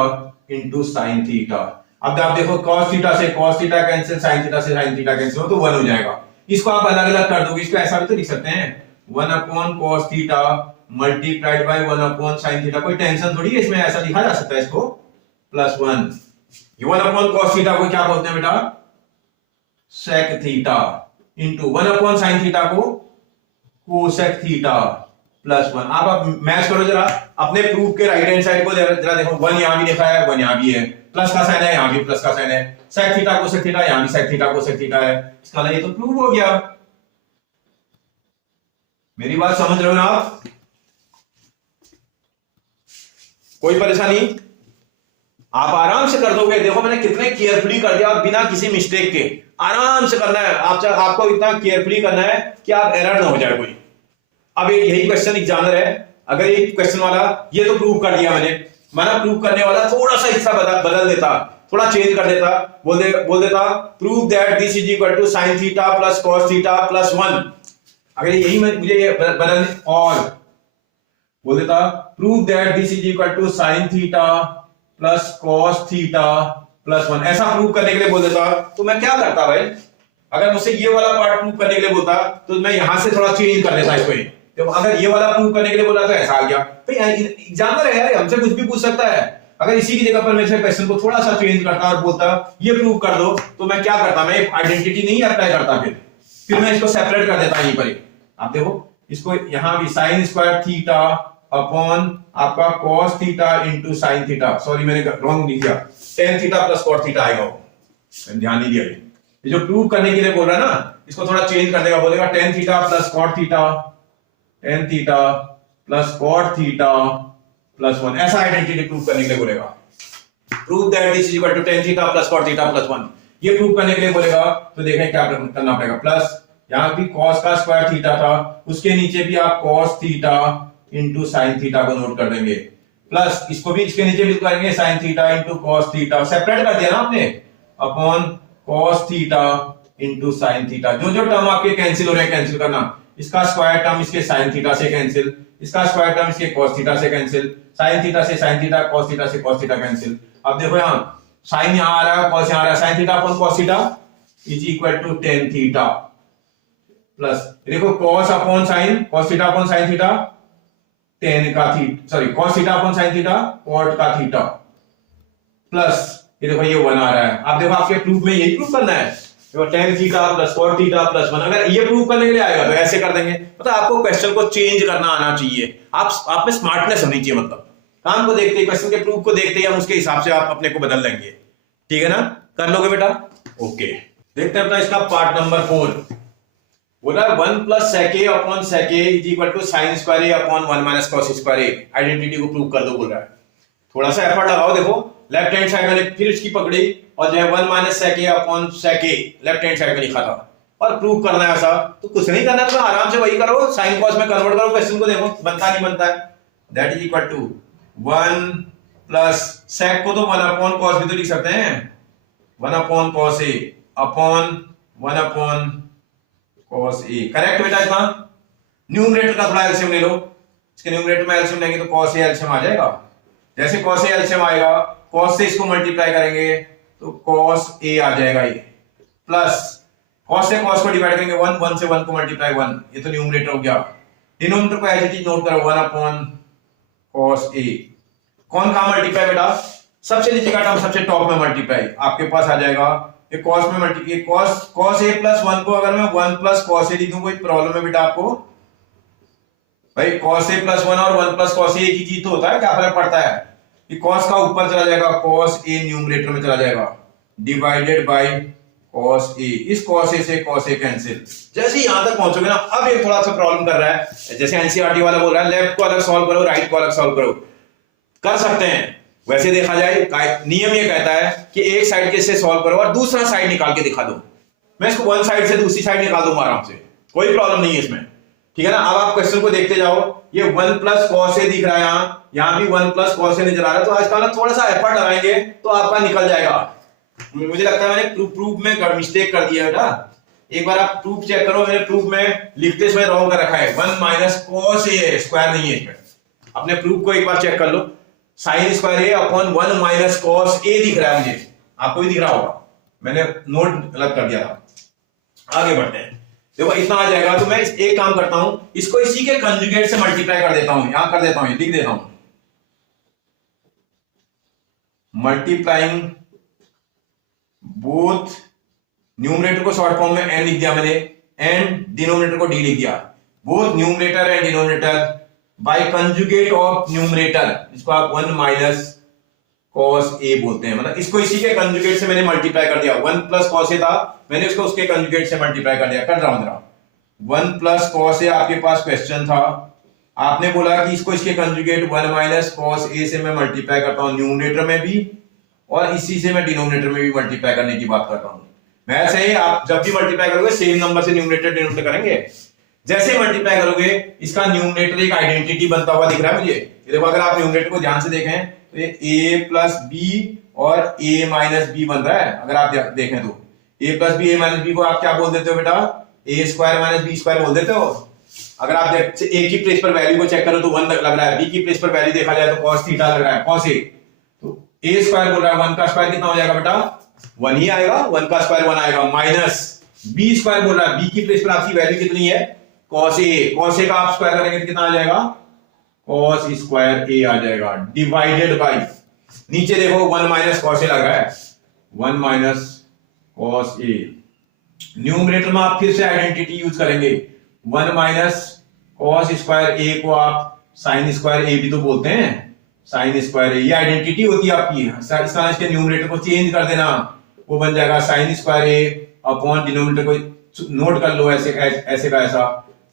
into sine theta. अब आप देखो कॉस थीटा से cos theta cancel, sine theta से साइन थीटा कैंसिल हो तो 1 हो जाएगा। इसको आप अलग अलग कर दोगे, इसको ऐसा भी तो लिख सकते हैं, 1 upon cos theta multiplied by 1 upon sine theta. कोई टेंशन थोड़ी है इसमें, ऐसा लिखा जा सकता है इसको, प्लस 1। ये 1 अपॉन कॉस थीटा को क्या बोलते हैं बेटा, sec theta, into 1 upon sine theta को कोसेक थीटा प्लस 1। आप मैच करो जरा अपने प्रूफ के राइट हैंड साइड को जरा देखो, 1 यहां भी लिखा है, 1 यहां भी है, प्लस का साइन है, यहां भी प्लस का साइन है, सेक थीटा कोसेक थीटा, यहां भी सेक थीटा कोसेक थीटा है। इसका ये तो प्रूव हो गया। मेरी बात समझ रहे हो ना आप, कोई परेशानी, आप आराम से कर दोगे। देखो मैंने कितने केयरफुली कर दिया, और बिना किसी मिस्टेक के आराम से करना है। आपको इतना केयरफुली करना है कि आप एरर ना हो जाए कोई। अब यही क्वेश्चन एग्जामिनर है, अगर ये क्वेश्चन वाला ये तो प्रूव कर दिया मैंने प्रूव करने वाला थोड़ा सा हिस्सा बदल देता, थोड़ा चेंज कर देता, बोल देता prove that this is equal to sine theta plus cos theta plus 1। अगर यही मुझे ये बदलने, और बोल देता prove that this is equal to sine theta plus cos theta plus 1, ऐसा प्रूव करने के लिए बोल देता तो मैं क्या करता भाई, अगर मुझसे ये वाला पार्ट प्रूव करने के लिए बोलता तो मैं यहां से थोड़ा चेंज कर देता इसको। तो अगर ये वाला प्रूव करने के लिए बोला तो ऐसा आ गया भाई। एग्जामिनर है यार, हमसे कुछ भी पूछ सकता है। अगर इसी की जगह पर मेरे से क्वेश्चन को थोड़ा सा चेंज करता और बोलता ये प्रूव कर दो, तो मैं क्या करता, मैं आइडेंटिटी नहीं अप्लाई करता, फिर मैं इसको सेपरेट कर देता यहीं पर ही। आप देखो इसको यहां भी साइन स्क्वायर थीटा अपॉन आपका cos theta into sine theta, sorry मैंने रॉन्ग लिख दिया, tan theta plus cot theta आएगा, ध्यान नहीं दिया। ये जो प्रूव करने के लिए बोल रहा है ना, इसको थोड़ा चेंज कर देगा, बोलेगा tan theta plus cot theta, tan theta plus cot theta plus 1, ऐसा आइडेंटिटी प्रूव करने के लिए बोलेगा। Prove that this is equal to tan theta plus cot theta plus 1, ये प्रूव करने के लिए बोलेगा। तो देखें क्या करना पड़ेगा, प्लस यहां भी कॉस का स्क्वायर थीटा था, उसके नीचे भी आप cos theta into sine theta को नोट कर देंगे, प्लस इसको भी इसके नीचे भी करेंगे sign theta into cos theta, separate कर दिया ना आपने, upon cos theta into sine theta. जो जो टर्म आपके कैंसिल हो रहे हैं कैंसिल करना, इसका स्क्वायर टर्म इसके साइन थीटा से कैंसिल, इसका स्क्वायर टर्म इसके कॉस थीटा से कैंसिल, साइन थीटा से साइन थीटा, कॉस थीटा से कॉस थीटा कैंसिल। अब देखो यहां साइन यहां आ रहा है, कॉस यहां आ रहा है, sine theta upon cos theta is equal to tan theta, plus देखो cos upon sine, cos theta upon sine theta, tan का theta, sorry cos theta upon sine theta, cot का थीटा, प्लस ये देखो ये 1 आ रहा है। आप देखो आपके प्रूफ में यही प्रूफ करना है, देखो tan theta plus cot theta plus 1, अगर ये प्रूफ करने के लिए आएगा तो ऐसे कर देंगे। मतलब आपको क्वेश्चन को चेंज करना आना चाहिए, आप में स्मार्टनेस होनी चाहिए, मतलब काम को देखते, क्वेश्चन के प्रूफ को देखते ही हम उसके हिसाब से आप अपने को बदल लेंगे, ठीक है ना, कर लोगे बेटा, ओके। देखते हैं अपना इसका पार्ट नंबर 4, बोला 1 plus sec a upon sec a is equal to sin square a upon 1 minus cos square a, identity को प्रूव कर दो बोल रहा है। थोड़ा सा एफर्ट लगाओ, देखो लेफ्ट हैंड साइड में फिर इसकी पकड़ी और जो है 1 minus sec a upon sec a left hand side में लिखा था, और प्रूव करना है ऐसा, तो कुछ नहीं करना, तो आराम से वही करो, sin cos में कन्वर्ट करो, क्वेश्चन को देखो बनता नहीं बनता है। That is equal to 1 plus sec को तो 1 अपॉन cos भी तो लिख सकते हैं, 1 upon cos a upon 1 upon cos a, correct बेटा। इतना न्यूमरेटर का थोड़ा एलसीएम ले लो, इसके न्यूमरेटर में एलसीएम लेंगे तो cos a एलसीएम आ जाएगा। जैसे cos a एलसीएम आएगा, cos से इसको मल्टीप्लाई करेंगे तो cos a आ जाएगा, ये प्लस cos से cos को डिवाइड करेंगे 1, 1 से 1 को मल्टीप्लाई 1, ये तो न्यूमरेटर हो गया। डिनोमिनेटर को एज इट इज नोट करो 1 अपॉन cos a, कौन कहां मल्टीप्लाई बेटा, सबसे नीचे का टर्म सबसे टॉप में मल्टीप्लाई, आपके पास आ जाएगा ये cos में मल्टीप्लाई, cos a प्लस 1 को अगर मैं 1 प्लस cos a लिख दूं, कोई प्रॉब्लम है बेटा आपको भाई, cos a प्लस 1 और 1 प्लस cos a एक ही चीज तो होता है, क्या फर्क पड़ता है कि cos का ऊपर चला जाएगा, cos a न्यूमरेटर में चला जाएगा, डिवाइडेड बाय cos a, इस cos a से cos a कैंसिल। जैसे यहां तक पहुंचोगे ना, अब एक थोड़ा सा प्रॉब्लम कर रहा है, जैसे एनसीईआरटी वाला बोल रहा है लेफ्ट को अलग सॉल्व करो, राइट को अलग सॉल्व करो, कर सकते हैं। वैसे देखा जाए नियम ये कहता है कि एक साइड के से सॉल्व करो और दूसरा साइड निकाल के दिखा दो, मैं इसको वन साइड से दूसरी साइड निकाल दूंगा आराम से, कोई प्रॉब्लम नहीं है इसमें, ठीक है ना। अब आप क्वेश्चन को देखते जाओ, ये 1 प्लस cos a दिख रहा है, यहाँ भी 1 प्लस cos a नजर आ रहा है, तो आज का थोड़ा सा एफर्ट लगाएंगे तो आपका निकल जाएगा। मुझे लगता है मैंने प्रूफ में मिस्टेक कर दिया बेटा, एक बार आप प्रूफ चेक करो, मैंने प्रूफ में लिखते समय रॉन्ग कर रखा है, 1 माइनस cos a है, स्क्वायर नहीं है इसमें, अपने प्रूफ को एक बार चेक कर लो, sine square a upon 1 minus cos a दिख रहा है मुझे, आपको भी दिख रहा होगा, मैंने नोट गलत कर दिया था। आगे बढ़ते हैं, देखो इतना आ जाएगा, तो मैं एक काम करता हूं, इसको इसी के कंजुगेट से मल्टीप्लाई कर देता हूं, यहां कर देता हूं, लिख देता हूं, मल्टीप्लाइंग बोथ, न्यूमरेटर को शॉर्ट फॉर्म में n लिख दिया मैंने, एंड डिनोमिनेटर को d लिख दिया, both numerator and denominator by conjugate of numerator, इसको आप 1 माइनस cos a बोलते हैं, मतलब इसको इसी के कंजुगेट से मैंने मल्टीप्लाई कर दिया, 1 प्लस cos a था, मैंने उसको उसके कंजुगेट से मल्टीप्लाई कर दिया, कर रहा हूं जरा, 1 प्लस cos a आपके पास क्वेश्चन था, आपने बोला कि इसको इसके कंजुगेट 1 माइनस cos a से मैं मल्टीप्लाई करता हूं न्यूमरेटर में भी, और इसी से मैं डिनोमिनेटर में भी मल्टीप्लाई करने की बात करता हूं। मैं ऐसे ही आप जब भी मल्टीप्लाई करोगे सेम नंबर से न्यूमरेटर डिनोमिनेटर करेंगे, जैसे मल्टीप्लाई करोगे इसका न्यूमरेटर एक आइडेंटिटी बनता हुआ दिख रहा है मुझे, देखो अगर आप न्यूमरेटर को ध्यान से देखें तो ये a प्लस बी और a माइनस बी बन रहा है, अगर आप देखें तो a plus B a minus B को आप क्या बोल देते हो बेटा, a square minus B square बोल देते हो। अगर आप a की प्लेस पर वैल्यू को चेक करो तो 1 लग रहा है, b की प्लेस पर वैल्यू देखा जाए तो cos थीटा लग रहा है, cos a, तो a स्क्वायर बोल रहा है, 1 का स्क्वायर कितना हो जाएगा बेटा, 1 ही आएगा, 1 का स्क्वायर 1 आएगा, माइनस b स्क्वायर बोल रहा है, b की प्लेस पर आपकी वैल्यू कितनी है, cos a का आप स्क्वायर करेंगे तो कितना आ जाएगा, cos स्क्वायर a आ जाएगा, डिवाइडेड बाई, नीचे देखो 1 माइनस cos a लगा है, 1 माइनस cos a, न्यूमरेटर में आप फिर से आइडेंटिटी यूज करेंगे, 1 माइनस cos स्क्वायर a को आप sin स्क्वायर a भी तो बोलते हैं, sin स्क्वायर a, ये आइडेंटिटी होती है आपकी, इसके न्यूमरेटर को चेंज कर देना, वो बन जाएगा sin square a upon denominator को नोट कर लो ऐसे ऐसे का ऐसा,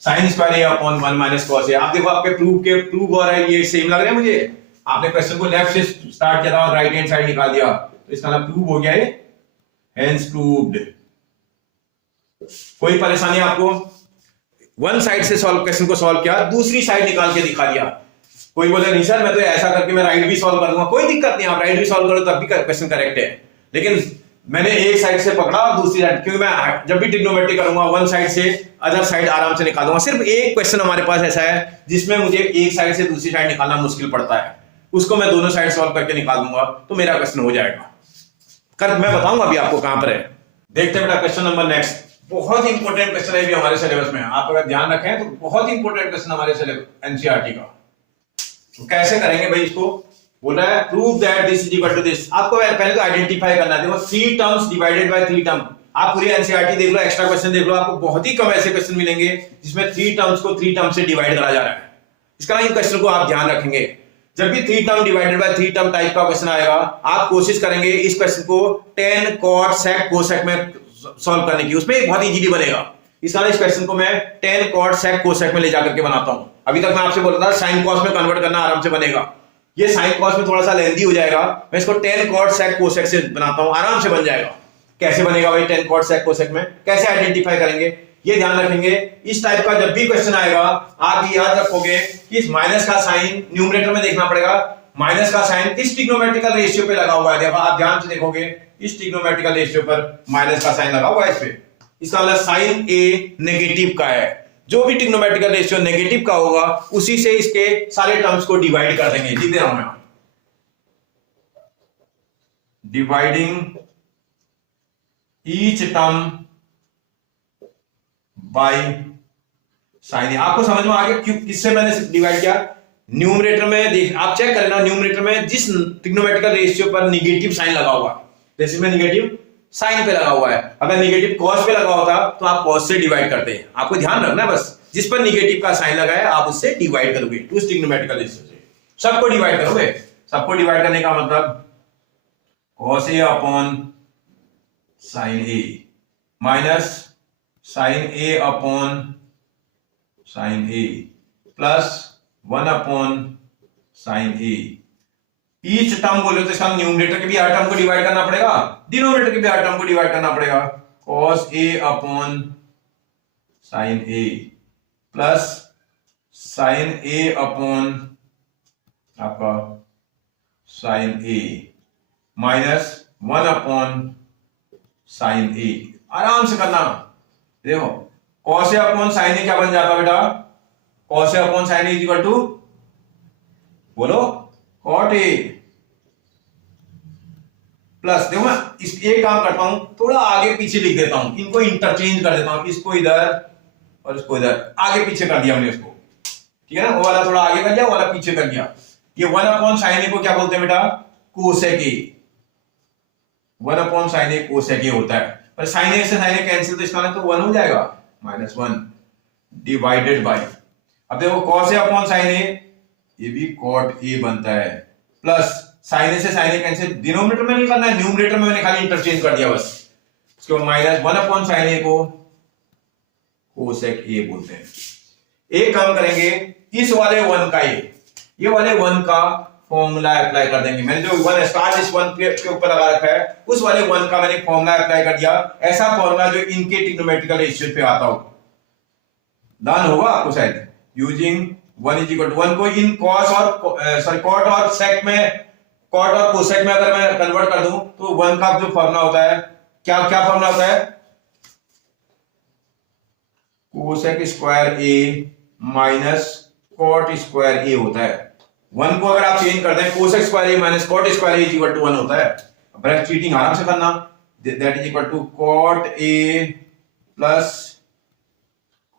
sin square a upon 1 minus cos a। आप देखो आपके प्रूफ हो रहा है, ये सेम लग रहा है मुझे, आपने क्वेश्चन को लेफ्ट से स्टार्ट किया था और राइट हैंड साइड निकाल दिया, तो इसका नाम प्रूव हो गया है, हेंस प्रूव्ड। कोई परेशानी आपको, वन साइड से सॉल्व क्वेश्चन को सॉल्व किया, दूसरी साइड निकाल के दिखा दिया, कोई बोले नहीं सर मैं तो ऐसा करके मैं राइट भी सॉल्व कर दूंगा, कोई दिक्कत नहीं, आप राइट भी सॉल्व करो तब भी क्वेश्चन करेक्ट है, लेकिन मैंने एक साइड से पकड़ा और दूसरी साइड, क्योंकि मैं जब भी ट्रिग्नोमेट्री करूंगा वन साइड से अदर साइड आराम से निकाल दूंगा। सिर्फ एक क्वेश्चन हमारे पास ऐसा है जिसमें मुझे एक साइड से दूसरी साइड निकालना मुश्किल पड़ता है, उसको मैं दोनों साइड सॉल्व करके निकाल दूंगा तो मेरा क्वेश्चन हो जाएगा। मैं बताऊंगा अभी आपको कहां पर है। देखते हैं बेटा क्वेश्चन नंबर नेक्स्ट, बहुत ही इंपॉर्टेंट क्वेश्चन है भी हमारे सिलेबस में, आप अगर ध्यान रखें तो बहुत ही इंपॉर्टेंट क्वेश्चन हमारे एनसीईआरटी का। तो कैसे करेंगे भाई इसको, बोल रहा है prove that this is equal to this, आपको पहले तो आइडेंटिफाई करना है। देखो 3 टर्म्स डिवाइडेड बाय 3 टर्म, आप पूरी एनसीईआरटी देख लो, एक्स्ट्रा क्वेश्चन देख लो, आपको बहुत ही कम ऐसे क्वेश्चन मिलेंगे जिसमें 3 टर्म्स को 3 टर्म से डिवाइड करा जा रहा है। इसका इन क्वेश्चन को आप ध्यान रखेंगे, जब भी 3 term divided by 3 term type का क्वेश्चन आएगा, आप कोशिश करेंगे इस क्वेश्चन को tan cot sec cosec में सॉल्व करने की, उसमें बहुत इजीली बनेगा। इस क्वेश्चन को मैं tan cot sec cosec में ले जाकर के बनाता हूं। अभी तक मैं आपसे बोल रहा था sin cos में कन्वर्ट करना आराम से बनेगा, ये sin cos में थोड़ा सा लेंथी हो जाएगा, मैं इसको tan cot sec cosec से बनाता हूं, आराम से बन जाएगा। कैसे बनेगा भाई tan cot sec cosec में, कैसे आइडेंटिफाई करेंगे ये ध्यान रखेंगे। इस टाइप का जब भी क्वेश्चन आएगा आप ये याद रखोगे कि इस माइनस का साइन न्यूमरेटर में देखना पड़ेगा, माइनस का साइन इस ट्रिग्नोमेट्रिकल रेशियो पे लगा हुआ है, देखो आप ध्यान से देखोगे इस ट्रिग्नोमेट्रिकल रेशियो पर माइनस का साइन लगा हुआ है इस पे, इसका मतलब साइन ए नेगेटिव का है, जो भी ट्रिग्नोमेट्रिकल रेशियो नेगेटिव का होगा उसी से इसके सारे टर्म्स को डिवाइड कर देंगे। लिख दे रहा हूं मैं, dividing each term by sine A. आपको समझ में आ गया क्यों किससे मैंने डिवाइड किया, न्यूमरेटर में देख आप चेक कर लेना, न्यूमरेटर में जिस ट्रिग्नोमेट्रिकल रेशियो पर नेगेटिव साइन लगा हुआ है, जैसे में नेगेटिव साइन पे लगा हुआ है, अगर नेगेटिव कॉस पे लगा होता तो आप कॉस से डिवाइड करते हैं। आपको ध्यान रखना है बस, जिस पर नेगेटिव का साइन लगा है आप उससे डिवाइड करोगे, उस ट्रिग्नोमेट्रिकल रेशियो से सबको डिवाइड करोगे। सबको डिवाइड करने का मतलब cos a upon sine A minus sine A upon sine A plus 1 upon sine A. Each term बोले तो इसका न्यूमरेटर के भी हर टर्म को डिवाइड करना पड़ेगा, डिनोमिनेटर के भी हर टर्म को डिवाइड करना पड़ेगा, cos a upon sine A plus sine A upon आपका sine A minus 1 upon sine A. आराम से करना, देखो cos a अपॉन साइन ए क्या बन जाता बेटा, cos a upon sine A is equal to बोलो cot a प्लस, देखो मैं इस एक काम करता हूं थोड़ा आगे पीछे लिख देता हूं, इनको इंटरचेंज कर देता हूं, इसको इधर और इसको इधर आगे पीछे कर दिया मैंने इसको, ठीक है ना, वो वाला थोड़ा आगे कर दिया, वो वाला पीछे कर दिया। ये 1 अपॉन साइन ए को क्या बोलते हैं बेटा, कोसेक ए, 1 अपॉन साइन ए कोसेक ए होता है, पर साइन ए से साइन ए कैंसिल तो इसका तो 1 हो जाएगा, -1 डिवाइडेड बाय, अब देखो cos a अपॉन साइन ए ये भी cot a बनता है, प्लस साइन ए से साइन ए कैंसिल, डिनोमिनेटर में नहीं करना है, न्यूमरेटर में मैंने खाली इंटरचेंज कर दिया बस। इसके बाद माइनस 1 अपॉन साइन ए को कोसेक ए बोलते हैं। एक काम करेंगे, इस वाले 1 का ये वाले 1 का फॉर्मूला अप्लाई कर देंगे। मैंने जो 1 स्टार इस 1 के ऊपर लगा रखा है, उस वाले 1 का मैंने फॉर्मूला अप्लाई कर दिया, ऐसा फॉर्मूला जो इनके ट्रिग्नोमेट्रिकल रेशियो पे आता हो। डन होगा आपको शायद, यूजिंग 1 इज इक्वल टू 1 को इन cos और सॉरी cot और sec में, cot और cosec में अगर मैं कन्वर्ट कर दूं तो 1 का जो फॉर्मूला होता है, क्या क्या फॉर्मूला होता है, cosec square a minus cot square a होता है। 1 को अगर आप चेंज कर दें, cosec square a minus cot square a is equal to 1 होता है। अब चीटिंग आराम से करना, that is equal to cot a plus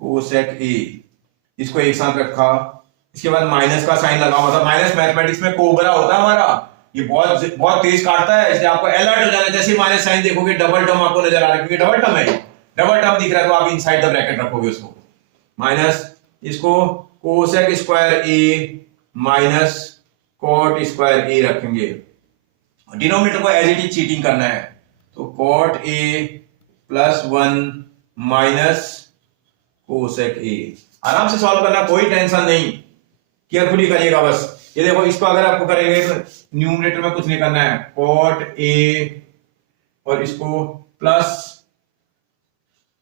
cosec A, इसको एक साथ रखा, इसके बाद माइनस का साइन लगा, मतलब माइनस मैथमेटिक्स में कोबरा होता है हमारा, ये बहुत बहुत तेज काटता है, इसलिए आपको अलर्ट हो जाना। जैसे माइनस साइन देखोगे डबल टर्म आपको नजर आ रहा है, क्योंकि डबल टर्म है, डबल टर्म दिख रहा है तो आप इनसाइड द ब्रैकेट रखोगे उसको, माइनस इसको cosec square A minus cot square ए रखेंगे, डिनोमिनेटर को एज इट इज चीटिंग करना है, तो cot A plus 1 minus cosec A. आराम से सॉल्व करना, कोई टेंशन नहीं, केयरफुली करिएगा बस। ये देखो, इसको अगर आपको करेंगे तो न्यूमरेटर में कुछ नहीं करना है, कॉट ए और इसको प्लस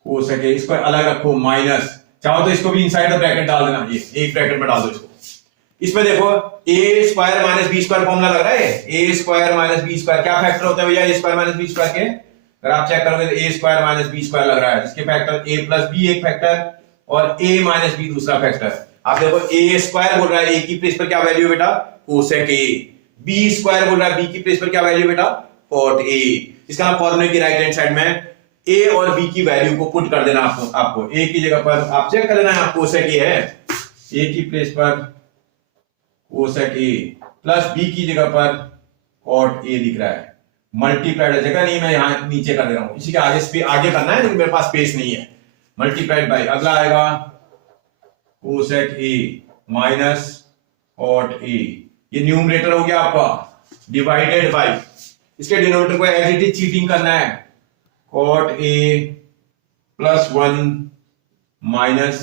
कोसेक ए, इसको अलग रखो माइनस, चाहो तो इसको भी इनसाइड द ब्रैकेट डाल देना, ये एक ब्रैकेट में डाल दो इसको। इसमें देखो A square minus B square formula लग रहा है, A square minus B square क्या फैक्टर होता है भैया A square minus B square के? अगर आप चेक करोगे तो A square minus B square लग रहा है, इसके फैक्टर ए प्लस बी एक फैक्टर और ए माइनस बी दूसरा फैक्टर। आप देखो ए स्क्वायर बोल रहा है ए की प्लेस पर क्या वैल्यू बेटा? कोसेक ए। बी स्क्वायर बोल रहा है बी की प्लेस पर क्या वैल्यू बेटा? Cot A. इसका फॉर्मूले की राइट हैंड साइड में ए और बी की वैल्यू को पुट कर देना आपको ए की जगह पर आप चेक कर लेना है, कोसेक ए है, ए की प्लेस पर कोसेक ए प्लस बी की जगह पर कॉट ए दिख रहा है, मल्टीप्लाइड जगह नहीं, मैं यहां नीचे कर दे रहा हूं, इसी के आगे करना है लेकिन मेरे पास स्पेस नहीं है, मल्टीप्लाइड बाय, अगला आएगा कोसेक ए माइनस कॉट ए, ये न्यूमरेटर हो गया आपका, डिवाइडेड बाय, इसके डिनोमिनेटर को एज इट इज चीटिंग करना है, cot A plus 1 minus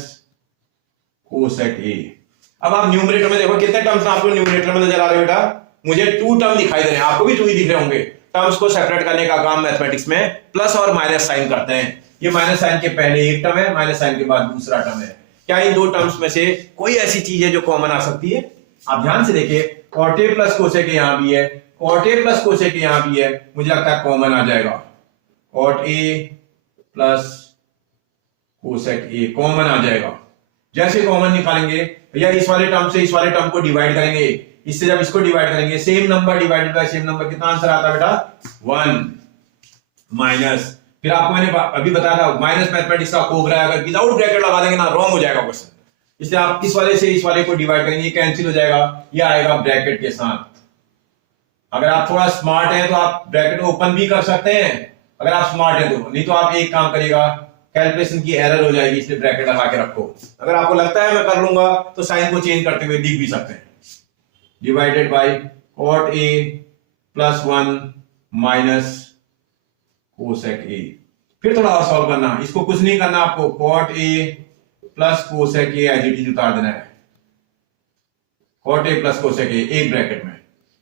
cosec A. अब आप न्यूमरेटर में देखो कितने टर्म्स आपको न्यूमरेटर में नजर आ रहे हो बेटा? मुझे 2 टर्म दिखाई दे रहे हैं, आपको भी 2 ही दिख रहे होंगे। टर्म्स को सेपरेट करने का काम मैथमेटिक्स में प्लस और माइनस साइन करते हैं, ये माइनस साइन के पहले एक टर्म है, माइनस साइन के बाद दूसरा टर्म है। क्या इन 2 टर्म्स में से कोई ऐसी चीज है जो कॉमन आ सकती है? आप ध्यान से देखिए, cot A plus cosec A यहां भी है, cot A plus cosec A यहां भी है, मुझे लगता है कॉमन आ जाएगा, cot A plus cosec A common आ जाएगा। जैसे कॉमन निकालेंगे भैया, इस वाले टर्म से इस वाले टर्म को डिवाइड करेंगे, इससे जब इसको डिवाइड करेंगे, same number divided by same number, कितना आंसर आता है बेटा? 1 माइनस, फिर आपको मैंने अभी बताया था माइनस मैथमेटिक्स का कोबरा है, अगर विदाउट ब्रैकेट लगा देंगे ना रॉन्ग हो जाएगा क्वेश्चन, इसलिए आप इस वाले से इस वाले को डिवाइड करेंगे, कैंसिल हो जाएगा, ये आएगा ब्रैकेट के साथ। अगर आप थोड़ा स्मार्ट हैं तो आप ब्रैकेट ओपन भी कर सकते हैं, अगर आप स्मार्ट हैं तो, नहीं तो आप एक काम करिएगा, कैलकुलेशन की एरर हो जाएगी, इसलिए ब्रैकेट लगा के रखो। अगर आपको लगता है मैं कर लूंगा तो साइन को चेंज करते हुए लिख भी सकते हैं, divided by cot A plus 1 minus cosec A. फिर थोड़ा और सॉल्व करना, इसको कुछ नहीं करना आपको, cot A plus cosec A as it is उतार देना है, cot A plus cosec A एक ब्रैकेट में।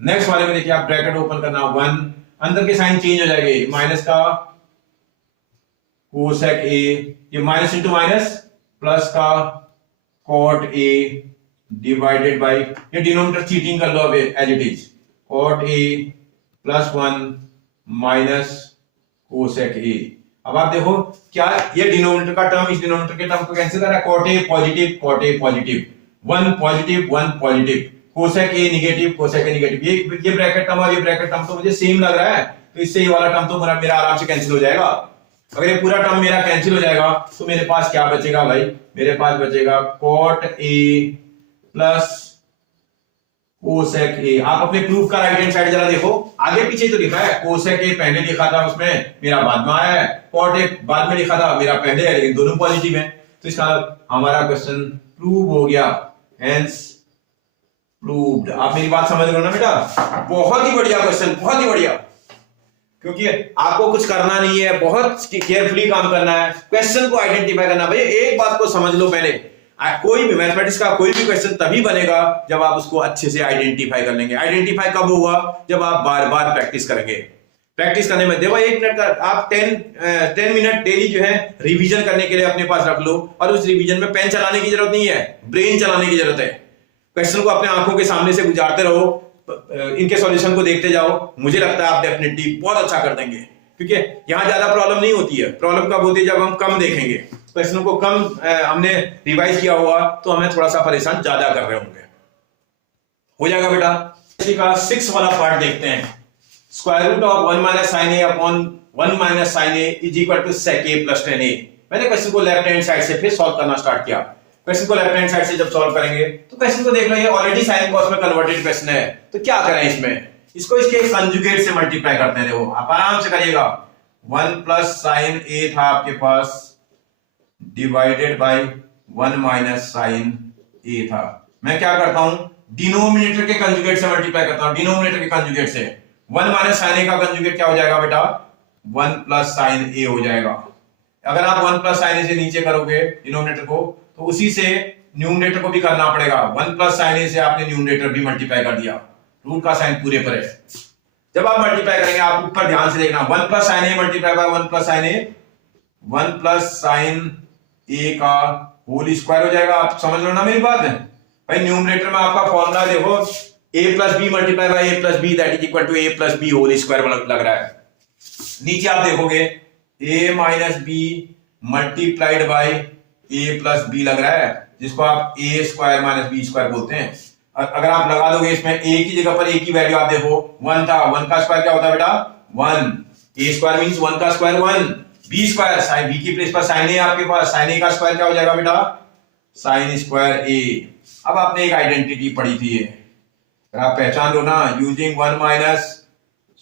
नेक्स्ट वाले में देखिए आप ब्रैकेट ओपन करना, 1 अंदर के साइन चेंज हो जाएंगे, माइनस का कोसेक ए, ये माइनस इंटू माइनस, प्लस का कॉट ए डिवाइडेड बाय, ये डिनोमिनेटर चीटिंग कर लो अब as it is, cot A plus 1 minus cosec A. अब आप देखो क्या ये डिनोमिनेटर का टर्म इस डिनोमिनेटर के टर्म को कैंसिल कर रहा है, cot A positive, cot A positive, 1 positive 1 positive, cosec A negative, cosec A negative, ये ब्रैकेट टर्म और ये ब्रैकेट टर्म तो मुझे सेम लग रहा है, तो इससे ये वाला टर्म तो मेरा आराम से कैंसिल हो जाएगा। अगर ये पूरा टर्म मेरा कैंसिल हो जाएगा तो मेरे पास क्या बचेगा भाई? मेरे पास बचेगा cot A plus cosec A. आप अपने प्रूफ का राइट हैंड साइड जरा देखो, आगे पीछे तो लिखा है, कोसेक ए पहले लिखा था उसमें, मेरा बाद में आया है, कॉट ए बाद में लिखा था, मेरा पहले है, लेकिन दोनों पॉजिटिव है, तो इसका हमारा क्वेश्चन प्रूव हो गया, हेंस प्रूव्ड। आप मेरी बात समझ रहे हो ना बेटा? बहुत ही बढ़िया क्वेश्चन, बहुत ही बढ़िया, क्योंकि आपको कुछ करना नहीं है, बहुत केयरफुली काम करना है, क्वेश्चन को आइडेंटिफाई करना। भाई एक बात को समझ लो, पहले कोई भी मैथमेटिक्स का कोई भी क्वेश्चन तभी बनेगा जब आप उसको अच्छे से आइडेंटिफाई कर लेंगे। आइडेंटिफाई कब होगा? जब आप बार बार प्रैक्टिस करेंगे। प्रैक्टिस करने में देखो 1 मिनट का आप 10 मिनट डेली जो है रिवीजन करने के लिए अपने पास रख लो, और उस रिवीजन में पेन चलाने की जरूरत नहीं है, ब्रेन चलाने की जरूरत है। क्वेश्चन को अपने आंखों के सामने से गुजारते रहो, इनके सॉल्यूशन को देखते जाओ, मुझे लगता है आप डेफिनेटली बहुत अच्छा कर देंगे, क्योंकि यहां ज्यादा प्रॉब्लम नहीं होती है। प्रॉब्लम कब होती है? जब हम कम देखेंगे, क्वेश्चन को कम हमने रिवाइज किया होगा तो हमें थोड़ा सा परेशान ज्यादा कर रहे होंगे। हो जाएगा बेटा। इसी का 6 वाला पार्ट देखते हैं। Square root of 1 minus sine A upon 1 minus sine A is equal to sec A plus 10 A. मैंने क्वेश्चन को लेफ्ट हैंड साइड से फिर सॉल्व करना स्टार्ट किया। क्वेश्चन को लेफ्ट हैंड साइड से जब सॉल्व करेंगे तो क्वेश्चन को देख लो, ये ऑलरेडी साइन कॉस में कन्वर्टेड क्वेश्चन है, तो क्या करें इसमें, इसको इसके कंजुगेट से मल्टीप्लाई करते हैं। देखो आप आराम से करिएगा, 1 प्लस साइन ए था आपके पास डिवाइडेड बाय 1 माइनस साइन ए था। मैं क्या करता हूं, डिनोमिनेटर के कंजुगेट से मल्टीप्लाई करता हूं, डिनोमिनेटर के कंजुगेट से 1 माइनस साइन ए का कंजुगेट क्या हो जाएगा बेटा, 1 प्लस साइन ए हो जाएगा। अगर आप 1 प्लस साइन ए से नीचे करोगे डिनोमिनेटर को, तो उसी से न्यूमरेटर को भी करना पड़ेगा। 1 प्लस साइन ए से आपने न्यूमरेटर भी मल्टीप्लाई कर दिया, रूट का साइन पूरे पर है। जब आप मल्टीप्लाई करेंगे, आप ऊपर ध्यान से देखना, 1 plus sine A multiply by 1 plus sine A, 1 plus sine A का होल स्क्वायर हो जाएगा। आप समझ लो ना मेरी बात है भाई। न्यूमरेटर में आपका फॉर्मूला देखो, a plus B multiply by a plus B that is equal to a plus B whole square लग रहा है। नीचे आप देखोगे a minus B multiplied by a plus B लग रहा है, जिसको आप a square minus B square बोलते हैं। अगर आप लगा दोगे इसमें a की जगह पर a की वैल्यू आप देखो 1 था, 1 का स्क्वायर क्या होता है बेटा 1, a स्क्वायर मींस 1 का square 1, b square sine b की प्लेस पर साइन a आपके पास, साइन a का स्क्वायर क्या हो जाएगा बेटा साइन स्क्वायर a। अब आपने एक आइडेंटिटी पढ़ी थी, अगर आप पहचान लो ना, using 1 minus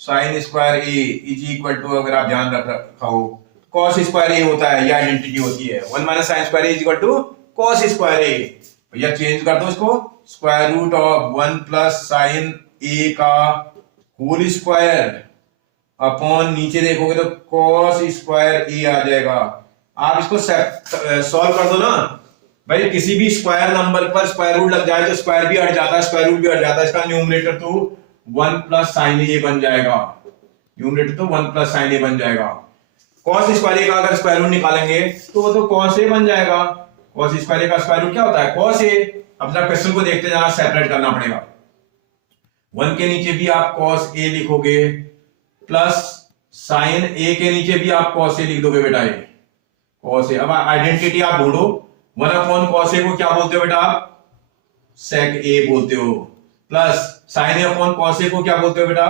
sine square a is equal to, अगर आप ध्यान रखा हो कॉस स्क्वायर a होता है, ये आइडेंटिटी होती है। 1 minus sine square a is equal to cos square a। भैया चेंज कर दो इसको, square root of 1 plus sine a का होल स्क्वायर अपॉन नीचे देखोगे तो कॉस स्क्वायर a आ जाएगा। आप इसको सॉल्व कर दो ना भाई, किसी भी स्क्वायर नंबर पर स्क्वायर रूट लग जाए तो स्क्वायर भी हट जाता है, स्क्वायर रूट भी हट जाता है। इसका न्यूमरेटर तो 1 प्लस साइन ए बन जाएगा, न्यूमरेटर तो 1 प्लस साइन ए बन जाएगा। कॉस स्क्वायर ए का अगर स्क्वायर रूट निकालेंगे तो वो तो कॉस ए बन जाएगा। कॉस स्क्वायर ए का स्क्वायर रूट क्या होता है कॉस ए। अब जरा क्वेश्चन को देखते जाना, सेपरेट करना पड़ेगा। 1 के नीचे भी आप कॉस ए लिखोगे, प्लस साइन ए के नीचे भी आप कॉस ए लिख दोगे बेटा, ये कॉस ए। अब आइडेंटिटी आप ढूंढो, 1 अपॉन कॉस ए को क्या बोलते हो बेटा आप सेक ए बोलते हो, प्लस साइन ए अपॉन कॉस ए को क्या बोलते हो बेटा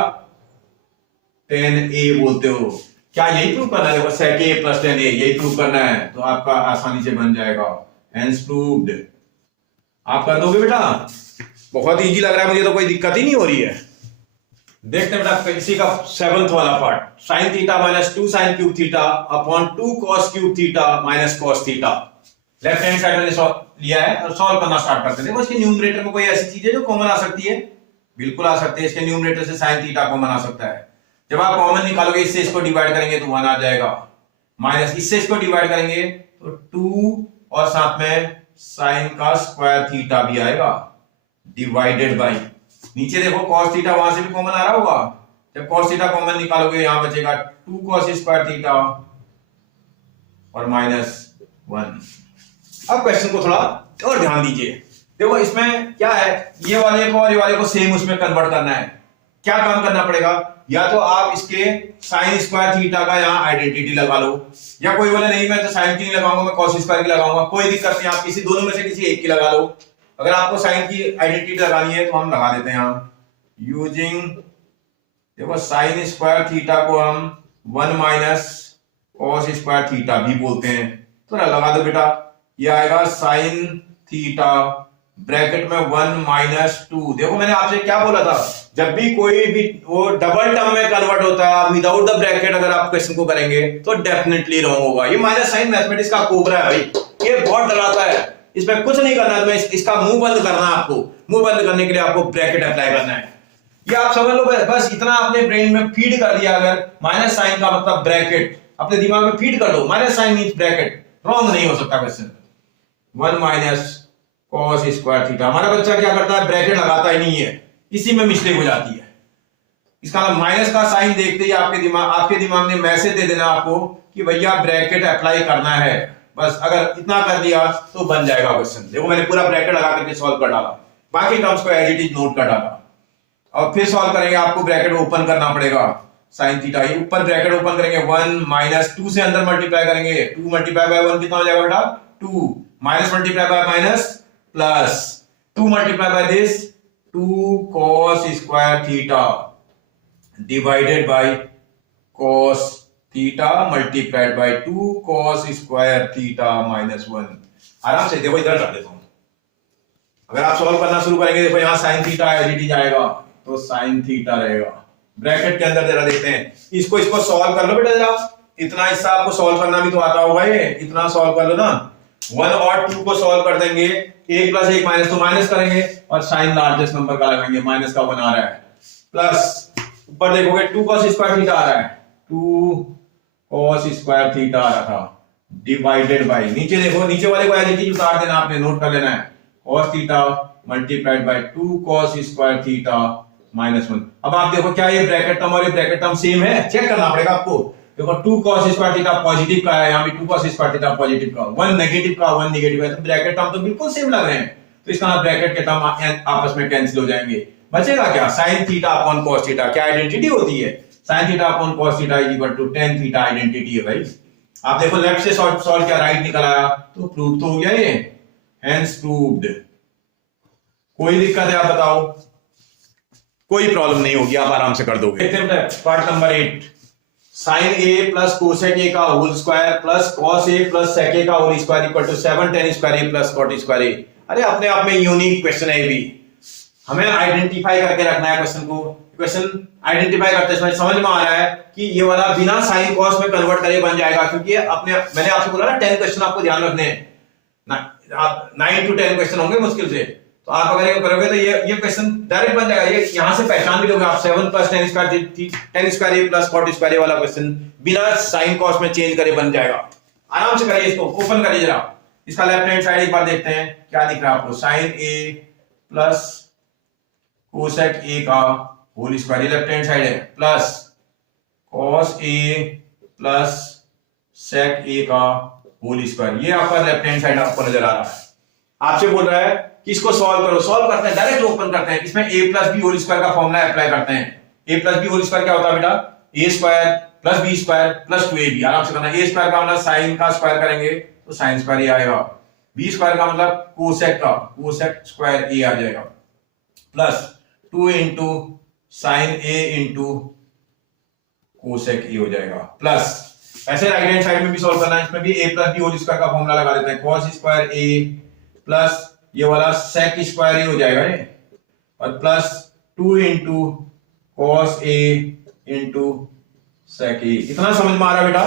टेन ए बोलते हो। क्या यही प्रूव करना है, सेक ए प्लस टेन ए यही प्रूव करना है, तो आपका आसानी से बन जाएगा, हेंस प्रूव्ड। आप कर दोगे बेटा, बहुत इजी लग रहा है मुझे, तो कोई दिक्कत ही नहीं हो रही है। देखते हैं बेटा इसी का 7th वाला part, sine theta minus 2 sine cube theta upon 2 cos cube theta minus cos theta. Left hand side मैंने लिया है और सॉल्व करना स्टार्ट करते हैं। देखो इसके न्यूमरेटर में कोई ऐसी चीज है जो कॉमन आ सकती है, बिल्कुल आ सकती है। इसके न्यूमरेटर से साइन थीटा कॉमन आ सकता है। जब आप कॉमन निकालोगे, इससे इसको डिवाइड करेंगे तो 1 आ जाएगा, माइनस इससे इसको डिवाइड करेंगे तो 2 और साथ में साइन का स्क्वायर थीटा भी आएगा, डिवाइडेड बाई नीचे देखो कॉस थीटा वहां से भी कॉमन आ रहा होगा। जब कॉस थीटा कॉमन निकालोगे यहां बचेगा 2 कॉस स्क्वायर थीटा और माइनस 1। अब क्वेश्चन को थोड़ा और ध्यान दीजिए। देखो इसमें क्या है, ये वाले को और ये वाले को सेम उसमें कन्वर्ट करना है। क्या काम करना पड़ेगा, या तो आप इसके साइन स्क्वायर थीटा का यहाँ आइडेंटिटी लगा लो, या कोई बोले नहीं मैं तो साइन की नहीं लगाऊंगा, मैं कॉस स्क्वायर की लगाऊंगा, कोई दिक्कत नहीं, आप किसी दोनों में से किसी एक की लगा लो। अगर आपको साइन की आइडेंटिटी लगानी है तो हम लगा देते हैं यहाँ, यूजिंग देखो साइन स्क्वायर थीटा को हम 1 माइनस कॉस स्क्वायर थीटा भी बोलते हैं, तो लगा दो बेटा। ये आएगा साइन थीटा ब्रैकेट में 1 माइनस 2। देखो मैंने आपसे क्या बोला था, जब भी कोई भी वो डबल टर्म में कन्वर्ट होता है विदाउट द ब्रैकेट अगर आप क्वेश्चन को करेंगे तो डेफिनेटली रॉन्ग होगा। ये माइनस साइन मैथमेटिक्स का कोबरा है भाई, ये बहुत डराता है, इसमें कुछ नहीं करना है, इसका मुंह बंद करना है आपको। मुंह बंद करने के लिए आपको ब्रैकेट अप्लाई करना है, ये आप समझ लो। बस इतना अपने ब्रेन में फीड कर दिया, अगर माइनस साइन का मतलब ब्रैकेट अपने दिमाग में फीड कर दो, minus sine means bracket, wrong नहीं हो सकता question. 1 minus cos square theta, हमारा बच्चा क्या करता है ब्रैकेट लगाता ही नहीं है, इसी में मिस्टेक हो जाती है। इसका माइनस का साइन देखते ही आपके दिमाग ने मैसेज दे देना आपको कि भैया ब्रैकेट अप्लाई करना है। बस अगर इतना कर दिया तो बन जाएगा क्वेश्चन। देखो मैंने पूरा ब्रैकेट लगा करके सॉल्व कर डाला, बाकी टर्म्स को एज इट इज नोट कर डाला। और फिर सॉल्व करेंगे, आपको ब्रैकेट ओपन करना पड़ेगा, साइन थीटा ही ऊपर ब्रैकेट ओपन करेंगे, 1 माइनस 2 से अंदर मल्टीप्लाई करेंगे, 2 मल्टीप्लाई बाय 1 कितना हो जाएगा बेटा 2, minus multiply by minus plus 2 multiply by this 2 cos square theta divided by cos theta multiplied bye 2 cos square theta minus 1। आराम से देखो, इधर कर देता हूं। अगर आप सॉल्व करना शुरू करेंगे, देखो यहाँ साइन थीटा एडिटी जाएगा तो साइन थीटा रहेगा। ब्रैकेट के अंदर जरा देखते हैं इसको, इसको सॉल्व कर लो बेटा जरा। इतना हिस्सा आपको सॉल्व करना भी तो आता होगा, ये इतना सॉल्व कर लो ना। 1 और 2 को सॉल्व कर देंगे, 1 प्लस 1 माइनस, तो माइनस करेंगे और साइन लार्जेस्ट नंबर का लगाएंगे, माइनस का 1 आ रहा है। प्लस ऊपर देखोगे 2 cos स्क्वायर थीटा आ रहा है, 2 cos स्क्वायर थीटा आ रहा था, डिवाइडेड बाय, नीचे देखो, नीचे वाले को एज इट इज उतार देना, आपने नोट कर लेना है, cos theta multiplied bye 2 cos square theta minus 1। अब आप देखो क्या ये ब्रैकेट टर्म और ये ब्रैकेट टर्म सेम है, चेक करना पड़ेगा आपको। देखो 2 cos स्क्वायर थीटा पॉजिटिव का है, यहाँ भी 2 cos स्क्वायर थीटा पॉजिटिव का, 1 नेगेटिव का 1 नेगेटिव है, तो ब्रैकेट टर्म तो बिल्कुल सेम लग रहे हैं, तो इसका ब्रैकेट के टर्म आपस में कैंसिल हो जाएंगे। बचेगा क्या, sin theta upon cos theta, क्या आइडेंटिटी होती है, sin theta upon cos theta is equal to tan theta, identity है भाई। आप देखो लेफ्ट से सॉल्व किया, राइट निकल आया, तो प्रूव तो हो गया ये, हेंस प्रूव्ड। कोई दिक्कत है आप बताओ, कोई प्रॉब्लम नहीं होगी, आप आराम से कर दोगे। Part number 8, sin a plus cosec a का whole square plus cos a plus sec a का whole square equal to 7 tan square a plus cot square a। अरे अपने आप में यूनिक क्वेश्चन है ये भी, हमें आइडेंटिफाई करके रखना है क्वेश्चन को। क्वेश्चन आइडेंटिफाई करते समय समझ में आ रहा है कि ये वाला बिना साइन कॉस में कन्वर्ट करे बन जाएगा, क्योंकि अपने मैंने आपसे बोला ना 10 क्वेश्चन आपको ध्यान रखने हैं, 9 to 10 क्वेश्चन होंगे मुश्किल से, तो आप अगर ये करोगे तो ये क्वेश्चन डायरेक्ट बन जाएगा। ये यहां से पहचान भी लोगे आप, 7 plus tan square a plus cot square a वाला क्वेश्चन बिना साइन कॉस में चेंज करे बन जाएगा। आराम से करिए, इसको ओपन करिए जरा, इसका लेफ्ट हैंड साइड एक बार देखते हैं क्या दिख रहा है आपको, sin a plus cosec a का whole square, left hand side है, plus cos a plus sec a का होल स्क्वायर, ये आपका लेफ्ट हैंड साइड आपको नजर आ रहा है। आपसे बोल रहा है कि इसको सॉल्व करो, सॉल्व करते हैं, डायरेक्ट ओपन करते हैं, इसमें a plus B whole square का फॉर्मूला अप्लाई करते हैं। a plus B whole square क्या होता है बेटा, a square plus B square plus 2ab, आराम से करना। a स्क्वायर का मतलब साइन का स्क्वायर करेंगे तो साइन स्क्वायर a आएगा, b स्क्वायर का मतलब कोसेक का कोसेक स्क्वायर a आ जाएगा, plus 2 into sine a into cosec a हो जाएगा, प्लस ऐसे राइट हैंड साइड में भी सॉल्व करना है, इसमें भी a plus B whole square का फॉर्मूला लगा देते हैं, cos स्क्वायर a प्लस ये वाला sec स्क्वायर a हो जाएगा ये, और plus 2 into cos a into sec a। इतना समझ में आ रहा है बेटा,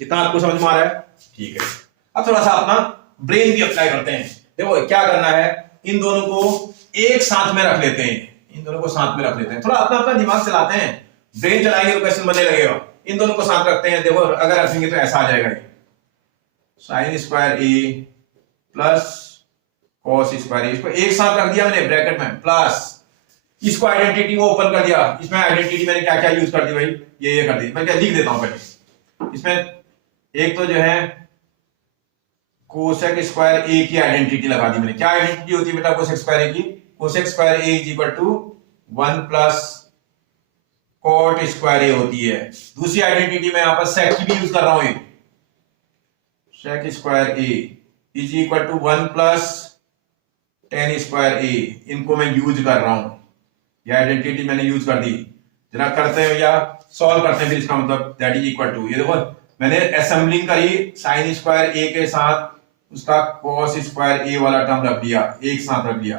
इतना आपको समझ में आ रहा है, ठीक है। अब थोड़ा सा अपना ब्रेन भी अप्लाई करते हैं। देखो क्या करना है, इन दोनों को एक साथ में रख लेते हैं, इन दोनों को साथ में रख लेते हैं, थोड़ा अपना अपना दिमाग चलाते हैं, ब्रेन चलाएंगे तो क्वेश्चन बनने लगेगा। इन दोनों को साथ रखते हैं, देखो अगर रखेंगे तो ऐसा आ जाएगा, sign square a plus cos square a, इसको एक साथ रख दिया मैंने ब्रैकेट में, प्लस इसको आइडेंटिटी को ओपन कर दिया, इसमें आइडेंटिटी मैंने क्या क्या यूज कर दी भाई, ये कर दी, मैं क्या लिख देता हूं पहले। इसमें एक तो जो है कोसेक स्क्वायर a की आइडेंटिटी लगा दी मैंने। क्या आइडेंटिटी होती है बेटा कोसेक स्क्वायर a की, cosec square a is equal to 1 plus cot square a होती है। दूसरी आइडेंटिटी मैं यहां पर sec की भी यूज कर रहा हूं, sec square a is equal to 1 plus tan square a, इनको मैं यूज कर रहा हूं, ये आइडेंटिटी मैंने यूज कर दी। जरा करते हैं या सॉल्व करते हैं फिर इसका मतलब दैट इज इक्वल टू, ये देखो मैंने असेंबलिंग करी साइन स्क्वायर a के साथ उसका cos स्क्वायर a वाला टर्म रख दिया, एक साथ रख दिया,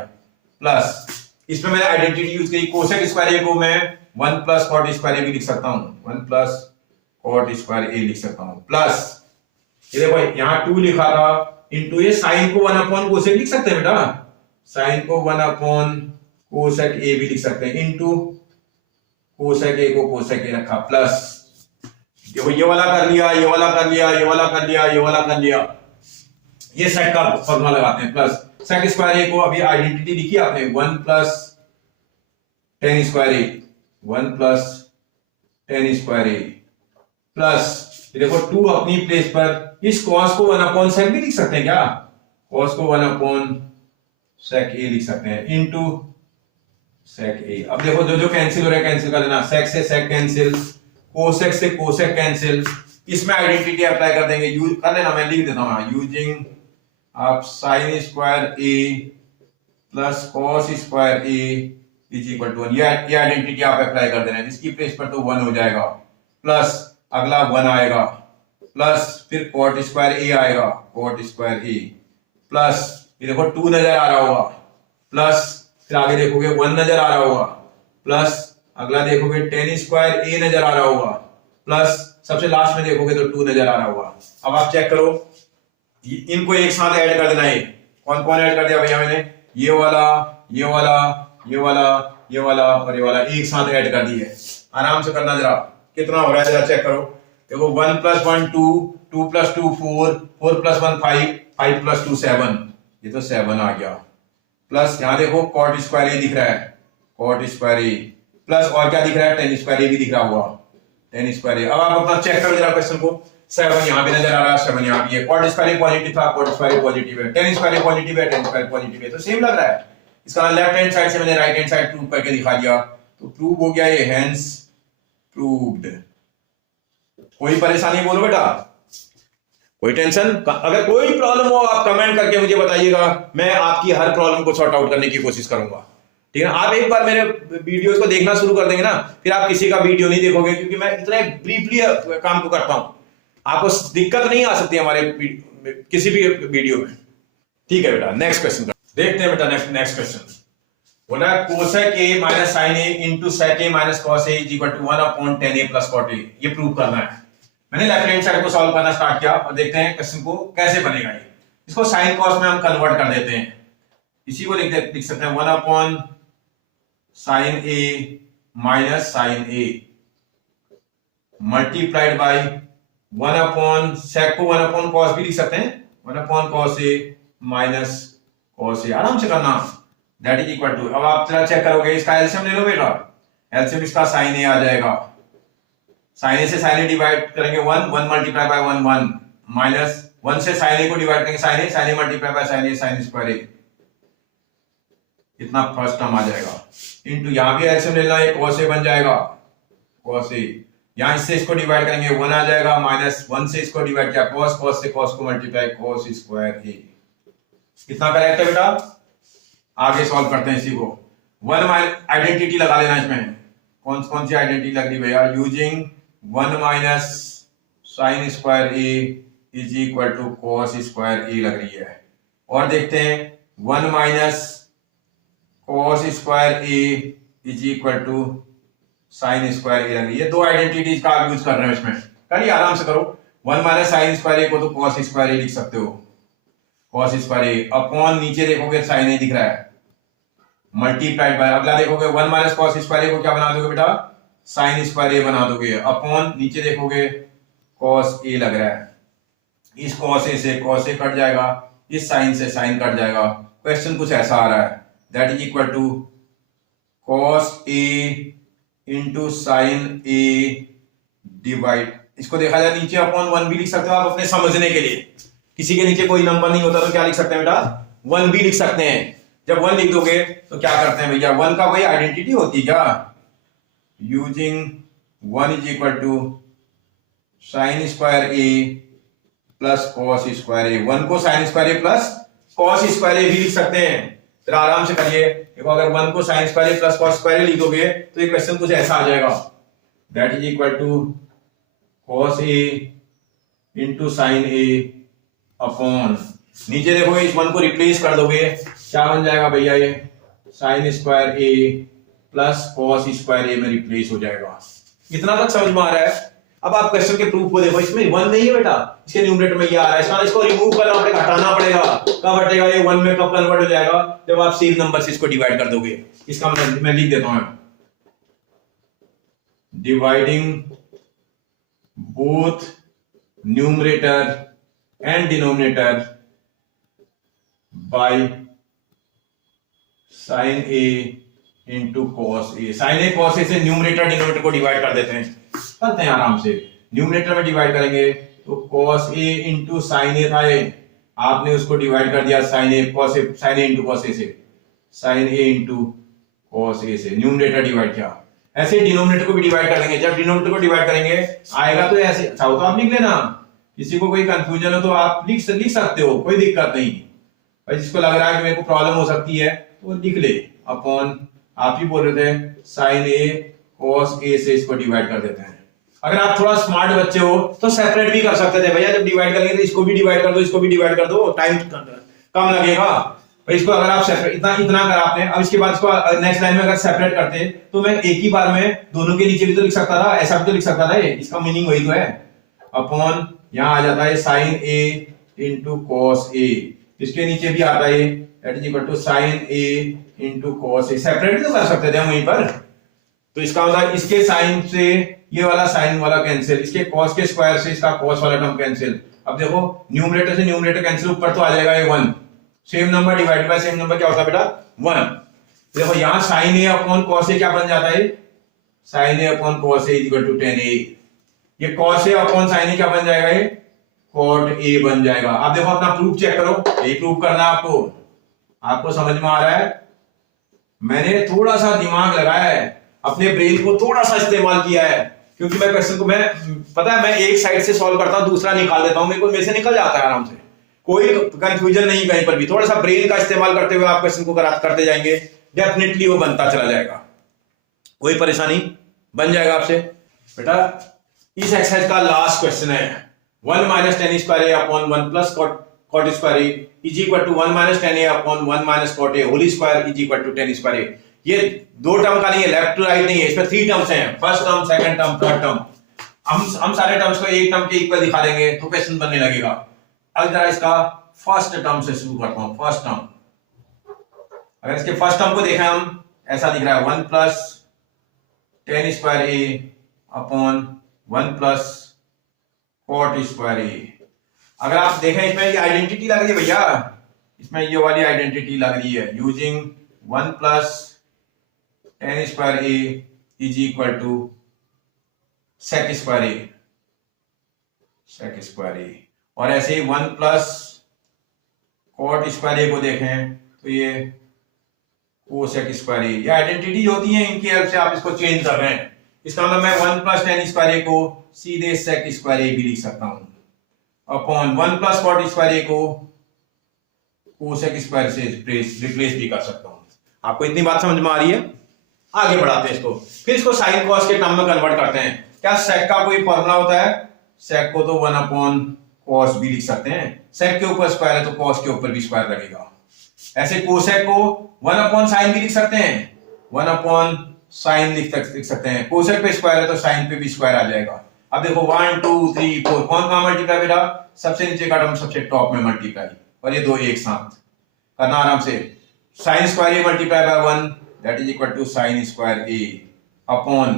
प्लस इसमें मैंने आइडेंटिटी यूज करी कोसेक स्क्वायर a को मैं 1 प्लस cot स्क्वायर a भी लिख सकता हूं, 1 प्लस cot स्क्वायर a लिख सकता हूं, प्लस ये देखो यहां 2 लिखा था इंटू ये साइन को 1 अपॉन कोसेक लिख सकते हैं बेटा, साइन को 1 अपॉन कोसेक a भी लिख सकते हैं, इंटू कोसेक a को कोसेक a रखा, प्लस देखो ये वाला कर लिया, ये वाला कर लिया, ये वाला कर लिया, ये वाला कर लिया, ये सेक का फॉर्मूला लगाते हैं, प्लस सेक स्क्वायर a को अभी आइडेंटिटी लिखी आपने 1 plus tan square a, 1 plus tan square a, plus देखो 2 अपनी प्लेस पर, इस cos को 1 अपॉन sec भी लिख सकते हैं क्या, cos को 1 अपॉन sec a लिख सकते हैं, इनटू sec a। अब देखो जो जो कैंसिल हो रहा है कैंसिल कर देना, sec से sec कैंसिल, कोसेक से कोसेक कैंसिल, इसमें आइडेंटिटी अप्लाई कर देंगे, यूज कर लेना, मैं लिख देता हूं, यूजिंग आप sin square a plus cos square a is equal to 1, ये आइडेंटिटी आप अप्लाई कर देना, इसकी प्लेस पर तो 1 हो जाएगा, प्लस अगला 1 आएगा प्लस फिर कॉट स्क्वायर ए आएगा, कॉट स्क्वायर ए प्लस ये देखो 2 नजर आ रहा होगा प्लस फिर आगे देखोगे 1 नजर आ रहा होगा प्लस अगला देखोगे टेन स्क्वायर ए नजर आ रहा होगा प्लस सबसे लास्ट में देखोगे तो 2 नजर आ रहा होगा। अब आप चेक करो इनको एक साथ ऐड कर देना है। कौन कौन ऐड कर दिया भैया मैंने? ये वाला ये वाला ये वाला ये वाला और ये वाला एक साथ ऐड कर दिए। आराम से करना जरा, कितना हो रहा है जरा चेक करो। देखो 1 + 1 2, 2 + 2 4, 4 + 1 5, 5 + 2 7, ये तो 7 आ गया प्लस यहाँ देखो कॉट स्क्वायर ए दिख रहा है, कॉट स्क्वायर ए प्लस और क्या दिख रहा है? टेन स्क्वायर ए भी दिख रहा होगा, टेन स्क्वायर ए। अब आप अपना चेक करो जरा क्वेश्चन को। 7 यहाँ भी नजर आ रहा है, 7 यहाँ भी है, कॉट स्क्वायर ए पॉजिटिव था, कॉट स्क्वायर ए पॉजिटिव है, टेन स्क्वायर ए पॉजिटिव है, टेन स्क्वायर पॉजिटिव है, तो सेम लग रहा है। इसका लेफ्ट हैंड साइड से मैंने राइट हैंड साइड प्रूव करके दिखा दिया, तो प्रूव हो गया ये, हेंस प्रूव्ड। कोई परेशानी बोलो बेटा, कोई टेंशन? अगर कोई प्रॉब्लम हो आप कमेंट करके मुझे बताइएगा, मैं आपकी हर प्रॉब्लम को सॉर्ट आउट करने की कोशिश करूंगा, ठीक है ना। आप एक बार मेरे वीडियोस को देखना शुरू कर देंगे ना, फिर आप किसी का वीडियो नहीं देखोगे, क्योंकि मैं इतने ब्रीफली काम को करता हूं, आपको दिक्कत नहीं आ सकती हमारे किसी भी वीडियो में, ठीक है बेटा। नेक्स्ट क्वेश्चन देखते हैं बेटा। नेक्स्ट क्वेश्चन बोला cosec A minus sine a into sec a minus cos A is equal to 1/tan a plus cot ए। ये प्रूव करना है। मैंने लेफ्ट हैंड साइड को सॉल्व करना स्टार्ट किया और देखते हैं क्वेश्चन को कैसे बनेगा ये। इसको साइन कॉस में हम कन्वर्ट कर देते हैं, इसी को लिख सकते हैं 1/sin a minus sin a multiplied bye 1/sec को 1/cos भी लिख सकते हैं, 1/cos a minus cos a। आराम से करना, दैट इज इक्वल टू, अब आप जरा चेक करोगे, इसका एलसीएम ले लो बेटा। एलसीएम इसका sin a आ जाएगा, sin a से sin a डिवाइड करेंगे 1, 1 मल्टीप्लाई बाय 1 1 माइनस 1 से sin a को डिवाइड करेंगे sin a multiply by sin a sin square a, इतना फर्स्ट टर्म आ जाएगा। इनटू यहां भी एलसीएम लेना है, cos a बन जाएगा cos a, यहां इससे इसको डिवाइड करेंगे 1 आ जाएगा माइनस 1 से इसको डिवाइड किया cos, cos से cos को मल्टीप्लाई cos स्क्वायर a। कितना करेक्ट है बेटा? आगे सॉल्व करते हैं इसी को। 1 आइडेंटिटी लगा लेना इसमें। कौन सी आइडेंटिटी लग रही भैया? Using 1 minus sine square A is equal to cos square A लग रही है। और देखते हैं 1 minus cos square A is equal to sine square A लग रही है। दो आइडेंटिटीज का यूज कर रहे हैं इसमें, करिए आराम से करो। 1 माइनस साइन स्क्वायर ए को तो कॉस स्क्वायर ए लिख सकते हो, कॉस स्क्वायर ए अपॉन नीचे देखोगे साइन ए दिख रहा है मल्टीप्लाइड बाय, अगला देखोगे 1 माइनस कॉस स्क्वायर ए को क्या बना दोगे बेटा? साइन स्क्वायर ए बना दोगे, अपॉन नीचे देखोगे कॉस ए लग रहा है, इस कॉस ए से कॉस ए कट जाएगा, इस साइन से साइन कट जाएगा। क्वेश्चन कुछ ऐसा आ रहा है, that is equal to cos a into sine a divide, इसको देखा जाए नीचे अपॉन 1 भी लिख सकते हो आप अपने समझने के लिए। किसी के नीचे कोई नंबर नहीं होता तो क्या लिख सकते हैं बेटा? 1 भी लिख सकते हैं। जब 1 लिख दोगे तो क्या करते हैं भैया, 1 का वही आइडेंटिटी होती है क्या? Using 1 is equal to sine square A plus cos square A. 1 को sine square A plus cos square A भी लिख सकते हैं। तो आराम से करिए, देखो अगर 1 को sine square A plus cos square a लिख दोगे तो ये क्वेश्चन कुछ ऐसा आ जाएगा, that is equal to cos a into sine A upon, नीचे देखो इस 1 को रिप्लेस कर दोगे, क्या बन जाएगा भैया? ये साइन स्क्वायर ए प्लस कॉस स्क्वायर ए में रिप्लेस हो जाएगा। इतना तक समझ में आ रहा है? अब आप क्वेश्चन के प्रूफ को देखो, इसमें 1 नहीं है बेटा, इसके न्यूमरेटर में ये आ रहा है, इसको रिमूव करना पड़ेगा, हटाना पड़ेगा। कब हटेगा ये? 1 में कब कन्वर्ट हो जाएगा? जब आप सेम नंबर से इसको डिवाइड कर दोगे। इसका मैं लिख देता हूं, dividing both numerator and denominator by sin a into cos a। sin a cos a से न्यूमरेटर डिनोमिनेटर को डिवाइड कर देते हैं, करते हैं आराम से। न्यूमरेटर में डिवाइड करेंगे तो cos a into sin a था, आपने उसको डिवाइड कर दिया sin a cos a, sin a into cos a से, sin a into cos a से न्यूमरेटर डिवाइड किया। ऐसे डिनोमिनेटर को भी डिवाइड कर देंगे। जब डिनोमिनेटर को डिवाइड करेंगे आएगा तो ऐसे, चाहो तो आप लिख लेना, किसी को कोई कंफ्यूजन हो तो आप लिख सकते हो, कोई दिक्कत नहीं। भाई जिसको लग रहा है कि मेरे को प्रॉब्लम हो सकती है वो लिख ले, अपॉन आप ही बोल रहे थे साइन ए कॉस ए से इसको डिवाइड कर देते हैं। अगर आप थोड़ा स्मार्ट बच्चे हो तो सेपरेट भी कर सकते थे भैया, जब डिवाइड करेंगे तो इसको भी डिवाइड कर दो, इसको भी डिवाइड कर दो, टाइम कम लगेगा। भाई इसको अगर आप सेपरेट इतना इतना कर आपने, अब इसके बाद इसको नेक्स्ट लाइन में अगर सेपरेट करते तो मैं एक ही बार में दोनों के नीचे भी तो लिख सकता था, ऐसा भी तो लिख सकता था, इसका मीनिंग वही तो है। अपॉन यहां आ जाता है sine a into cos a, इसके नीचे भी आता है that is equal to sine a into cos a, separate तो कर सकते थे हम वहीं पर। तो इसका मतलब इसके साइन से ये वाला साइन वाला कैंसिल, इसके कॉस के स्क्वायर से इसका कॉस वाला टर्म कैंसिल। अब देखो न्यूमरेटर से न्यूमरेटर कैंसिल, ऊपर तो आ जाएगा ये 1, same number divided by same number क्या होता है बेटा 1। देखो यहां sine A upon cos a क्या बन जाता है, sine A upon cos a equal to tan a, ये कॉस ए अपॉन साइन ए क्या बन जाएगा, ये कॉट ए बन जाएगा। अब देखो अपना प्रूफ चेक करो, यही प्रूफ करना है आपको, आपको समझ में आ रहा है। मैंने थोड़ा सा दिमाग लगाया है, अपने ब्रेन को थोड़ा सा इस्तेमाल किया है, क्योंकि मैं क्वेश्चन को मैं पता है मैं एक साइड से सॉल्व करता हूं, दूसरा निकाल देता हूं, मेरे से निकल जाता है आराम से, कोई कंफ्यूजन नहीं कहीं पर भी। थोड़ा सा ब्रेन का इस्तेमाल करते हुए आप क्वेश्चन को करते जाएंगे, डेफिनेटली वो बनता चला जाएगा, कोई परेशानी बन जाएगा आपसे। बेटा इस एक्सरसाइज का लास्ट क्वेश्चन है 1 minus tan square A upon 1 plus cot square A is equal to 1 minus tan A upon 1 minus cot A whole square is equal to 10 square A. ये दो टर्म का नहीं है, लेफ्ट टू राइट नहीं है, इसमें 3 टर्म्स हैं, first term, second term, third term. हम सारे टर्म्स को एक टर्म के इक्वल दिखा देंगे तो क्वेश्चन बनने लगेगा। अब जरा इसका फर्स्ट टर्म से शुरू करता हूं। फर्स्ट टर्म, अगर इसके फर्स्ट टर्म को देखें हम, ऐसा दिख रहा है 1 plus tan square A upon 1 plus cot square A. अगर आप देखें इसमें ये आइडेंटिटी लग रही है भैया, इसमें ये वाली आइडेंटिटी लग रही है, using 1 plus tan square A is equal to sec square A, sec square A. और ऐसे ही 1 प्लस कॉट स्क्वायर ए को देखें तो ये कोसेक स्क्वायर ए। ये आइडेंटिटी होती है, इनकी हेल्प से आप इसको चेंज कर रहे हैं। इसका मतलब मैं 1 प्लस टेन स्क्वायर ए को सीधे सेक स्क्वायर ए भी लिख सकता हूं upon 1 plus cot square A को कोसेक स्क्वायर से रिप्लेस भी कर सकता हूं। आपको इतनी बात समझ में आ रही है? आगे बढ़ाते हैं इसको, फिर इसको साइन कॉस के टर्म में कन्वर्ट करते हैं। क्या सेक का कोई फॉर्मूला होता है? सेक को तो 1 अपॉन कॉस भी लिख सकते हैं, सेक के ऊपर स्क्वायर है तो कॉस के ऊपर भी स्क्वायर लगेगा। ऐसे कोसेक को 1 अपॉन साइन भी लिख सकते हैं, 1 अपॉन साइन लिख सकते हैं, कोसेक पे स्क्वायर है तो साइन पे भी स्क्वायर आ जाएगा। अब देखो 1 2 3 4 कौन कहां मल्टीप्लाई बेटा, सबसे नीचे का टर्म सबसे टॉप में मल्टीप्लाई, और ये दो एक साथ करना आराम से। Sine square A multiply by 1 that is equal to sine square A upon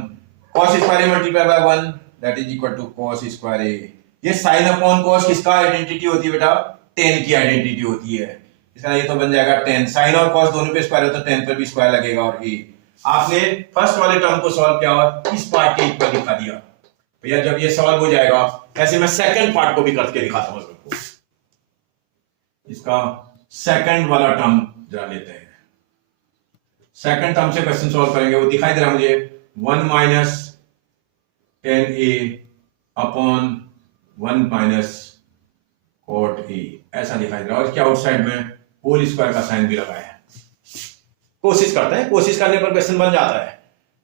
cos square A multiply by 1 that is equal to cos square A. ये साइन अपॉन कॉस किसका आइडेंटिटी होती है बेटा? tan की आइडेंटिटी होती है। इसका ये तो बन जाएगा tan, साइन और कॉस दोनों पे स्क्वायर है तो tan पर भी स्क्वायर लगेगा। और a आपने फर्स्ट वाले टर्म को सॉल्व किया और इस पार्ट के इक्वल दिखा दिया भैया। जब ये सॉल्व हो जाएगा ऐसे मैं सेकंड पार्ट को भी करके दिखाता हूं आपको। इसका सेकंड वाला टर्म जरा लेते हैं, सेकंड टर्म से क्वेश्चन सॉल्व करेंगे। वो दिखाई दे रहा है मुझे 1 minus tan A upon 1 minus cot a, ऐसा दिखाई दे रहा है। और क्या आउटसाइड में होल स्क्वायर का साइन भी लगाया है। कोशिश करते हैं, कोशिश करने पर क्वेश्चन बन जाता है।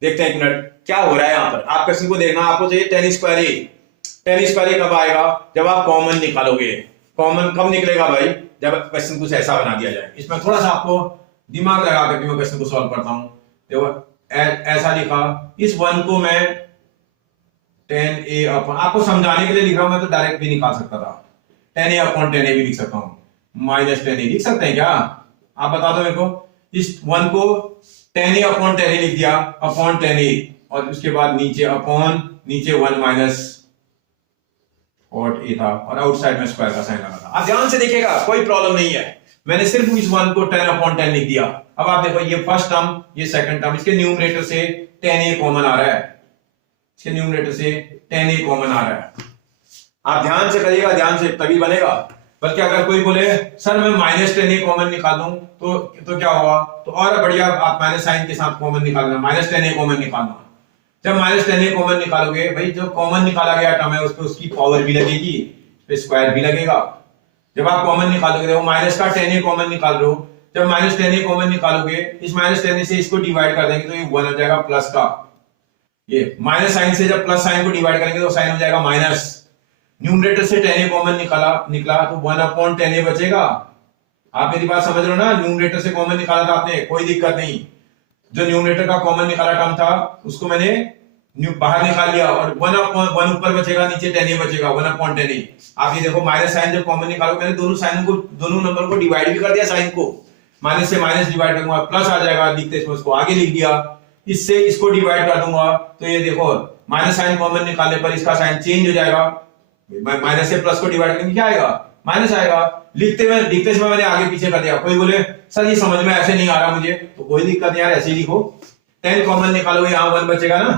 देखते हैं एक मिनट क्या हो रहा है यहाँ पर। आप क्वेश्चन को देखना, आपको चाहिए टेन स्क्वायर ए। टेन स्क्वायर ए कब आएगा? जब आप कॉमन निकालोगे। कॉमन कब निकलेगा भाई? जब क्वेश्चन कुछ ऐसा बना दिया जाए। इसमें थोड़ा सा आपको दिमाग लगा करके मैं क्वेश्चन को सॉल्व करता हूं। देखो ऐसा लिखा, इस 1 को मैं टेन ए अपॉन, आपको समझाने के लिए लिख रहा हूं, मैं तो डायरेक्ट भी निकाल सकता था, टेन ए अपॉन टेन ए भी लिख सकता हूं, माइनस टेन ए लिख सकते हैं क्या? आप बता दो मेरे को। इस 1 को टेन ए अपॉन टेन ए लिख दिया अपॉन टेन ए, और उसके बाद नीचे अपॉन नीचे 1 माइनस कॉट ए था और आउटसाइड में स्क्वायर का साइन लगा था। आप ध्यान से देखिएगा, कोई प्रॉब्लम नहीं है। मैंने सिर्फ इस 1 को 10 अपॉन 10 लिख दिया। अब आप देखो ये फर्स्ट टर्म, ये सेकंड टर्म, इसके न्यूमरेटर से 10a कॉमन आ रहा है, इसके न्यूमरेटर से 10a कॉमन आ रहा है। आप ध्यान से करिएगा, ध्यान से तभी बनेगा। बल्कि अगर कोई बोले सर मैं माइनस 10a कॉमन निकालूं तो क्या होगा? तो और बढ़िया, आप माइनस साइन के साथ कॉमन निकालना, माइनस 10a कॉमन निकालना। जब माइनस 10a कॉमन निकालोगे भाई, जो कॉमन निकाला गया टर्म है उस पर उसकी पावर भी लगेगी, उस पे स्क्वायर भी लगेगा। जब आप कॉमन निकालोगे, देखो माइनस का 10a कॉमन निकाल रहे हो, जब माइनस 10a कॉमन निकालोगे, इस माइनस 10a से इसको डिवाइड कर देंगे तो ये 1 हो जाएगा प्लस का। ये माइनस साइन से जब प्लस साइन को डिवाइड करेंगे तो साइन हो जाएगा माइनस। न्यूमरेटर से 10a कॉमन निकला तो 1/10a बचेगा। आप मेरी बात समझ रहे हो ना, न्यूमरेटर से कॉमन निकाला था आपने, कोई दिक्कत नहीं। जो न्यूमरेटर का कॉमन निकाला टर्म था उसको मैंने बाहर निकाल लिया और 1/1 ऊपर बचेगा, नीचे 10a बचेगा, 1/10a। आप ये देखो माइनस साइन जब कॉमन निकालो, मैंने दोनों नंबर को डिवाइड भी कर दिया, साइन को माइनस से माइनस डिवाइड करूंगा प्लस आ जाएगा, लिखते इसमें उसको आगे लिख दिया। इससे इसको डिवाइड कर दूंगा तो ये देखो माइनस साइन कॉमन निकालने पर इसका साइन चेंज हो जाएगा, माइनस से प्लस को डिवाइड करेंगे क्या आएगा, माइनस आएगा। लिखते समय मैंने आगे पीछे कर दिया। कोई बोले सर ये समझ में ऐसे नहीं आ रहा मुझे, तो कोई दिक्कत नहीं यार, ऐसे ही लिखो। 10 कॉमन निकालो, यहाँ 1 बचेगा ना,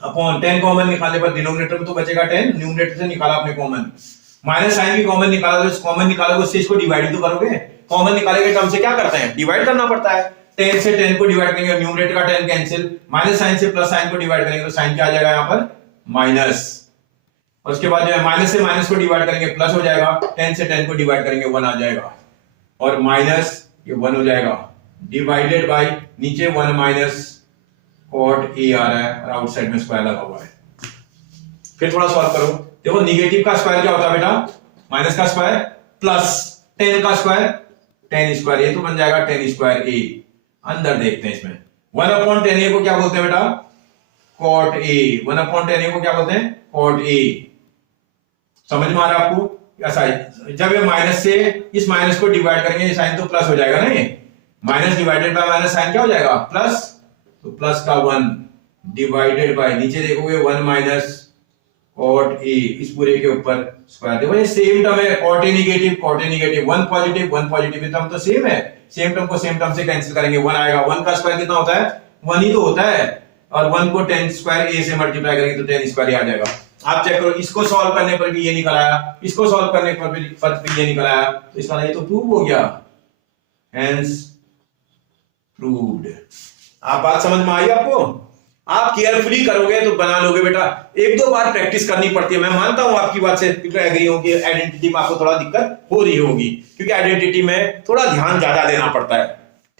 अपॉन 10 कॉमन निकालने पर डिनोमिनेटर में तो बचेगा 10, न्यूमरेटर से निकाला आपने कॉमन। माइनस साइन भी कॉमन निकाला, तो कॉमन निकालोगे उससे इसको डिवाइड तो करोगे। कॉमन निकाले के टर्म से क्या करते हैं, डिवाइड करना पड़ता है। 10 से 10 को डिवाइड करेंगे, न्यूमरेटर का 10 कैंसिल, माइनस साइन से प्लस साइन को डिवाइड करेंगे तो साइन क्या आ जाएगा यहाँ पर माइनस। और उसके बाद जो है माइनस से माइनस को डिवाइड करेंगे प्लस हो जाएगा, 10 से 10 को डिवाइड करेंगे 1 आ जाएगा और माइनस ये 1 हो जाएगा, डिवाइडेड बाय नीचे 1 माइनस कॉट a आ रहा है और आउटसाइड में स्क्वायर लगा हुआ है। फिर थोड़ा सॉल्व करो, देखो निगेटिव का स्क्वायर क्या होता है बेटा, माइनस का स्क्वायर प्लस 10 का स्क्वायर 10 स्क्वायर, ये तो बन जाएगा 10 स्क्वायर a। अंदर देखते हैं इसमें 1/10a को क्या बोलते हैं बेटा, कॉट a। 1/10a को क्या बोलते हैं, कॉट a। समझ में आ रहा है आपको ऐसा है। जब ये माइनस से इस माइनस को डिवाइड करेंगे ये साइन तो प्लस हो जाएगा ना, ये minus divided by minus sine क्या हो जाएगा प्लस, तो प्लस का 1 डिवाइडेड बाय नीचे देखोगे 1 माइनस कॉट a, इस पूरे के ऊपर स्क्वायर। देखो ये सेम टर्म है, cot a negative 1 positive term तो सेम है, सेम टर्म को सेम टर्म से कैंसिल करेंगे 1 आएगा। 1 का स्क्वायर कितना होता है, 1 ही तो होता है, और 1 को 10 स्क्वायर a से मल्टीप्लाई करेंगे तो 10 स्क्वायर आ जाएगा। आप चेक करो, इसको सॉल्व करने पर भी ये निकल आया, इसको सॉल्व करने पर भी ये निकल आया, तो इसका ये तो प्रूव हो गया, हेंस प्रूव्ड। आप बात समझ में आई आपको? आप केयरफुली करोगे तो बना लोगे बेटा, 1-2 बार प्रैक्टिस करनी पड़ती है। मैं मानता हूं आपकी बात से, एग्री हूं कि आइडेंटिटी में आपको थोड़ा दिक्कत हो रही होगी, क्योंकि आइडेंटिटी में थोड़ा ध्यान ज्यादा देना पड़ता है,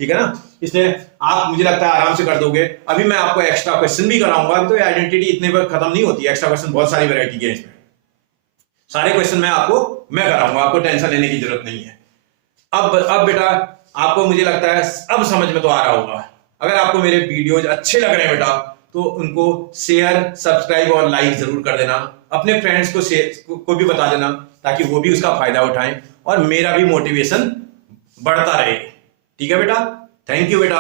ठीक है ना, इसलिए आप मुझे लगता है आराम से कर दोगे। अभी मैं आपको एक्स्ट्रा क्वेश्चन भी कराऊंगा, तो आइडेंटिटी इतने पर खत्म नहीं होती, एक्स्ट्रा क्वेश्चन बहुत सारी वैरायटी के इसमें, सारे क्वेश्चन मैं कराऊंगा, आपको टेंशन लेने की जरूरत नहीं है। अब बेटा आपको मुझे लगता है अब समझ में तो आ रहा होगा। अगर आपको मेरे वीडियोज अच्छे लग रहे हैं बेटा तो उनको शेयर, सब्सक्राइब और लाइक जरूर कर देना, अपने फ्रेंड्स को भी बता देना, ताकि वो भी उसका फायदा उठाएं और मेरा भी मोटिवेशन बढ़ता रहे। ठीक है बेटा, थैंक यू बेटा।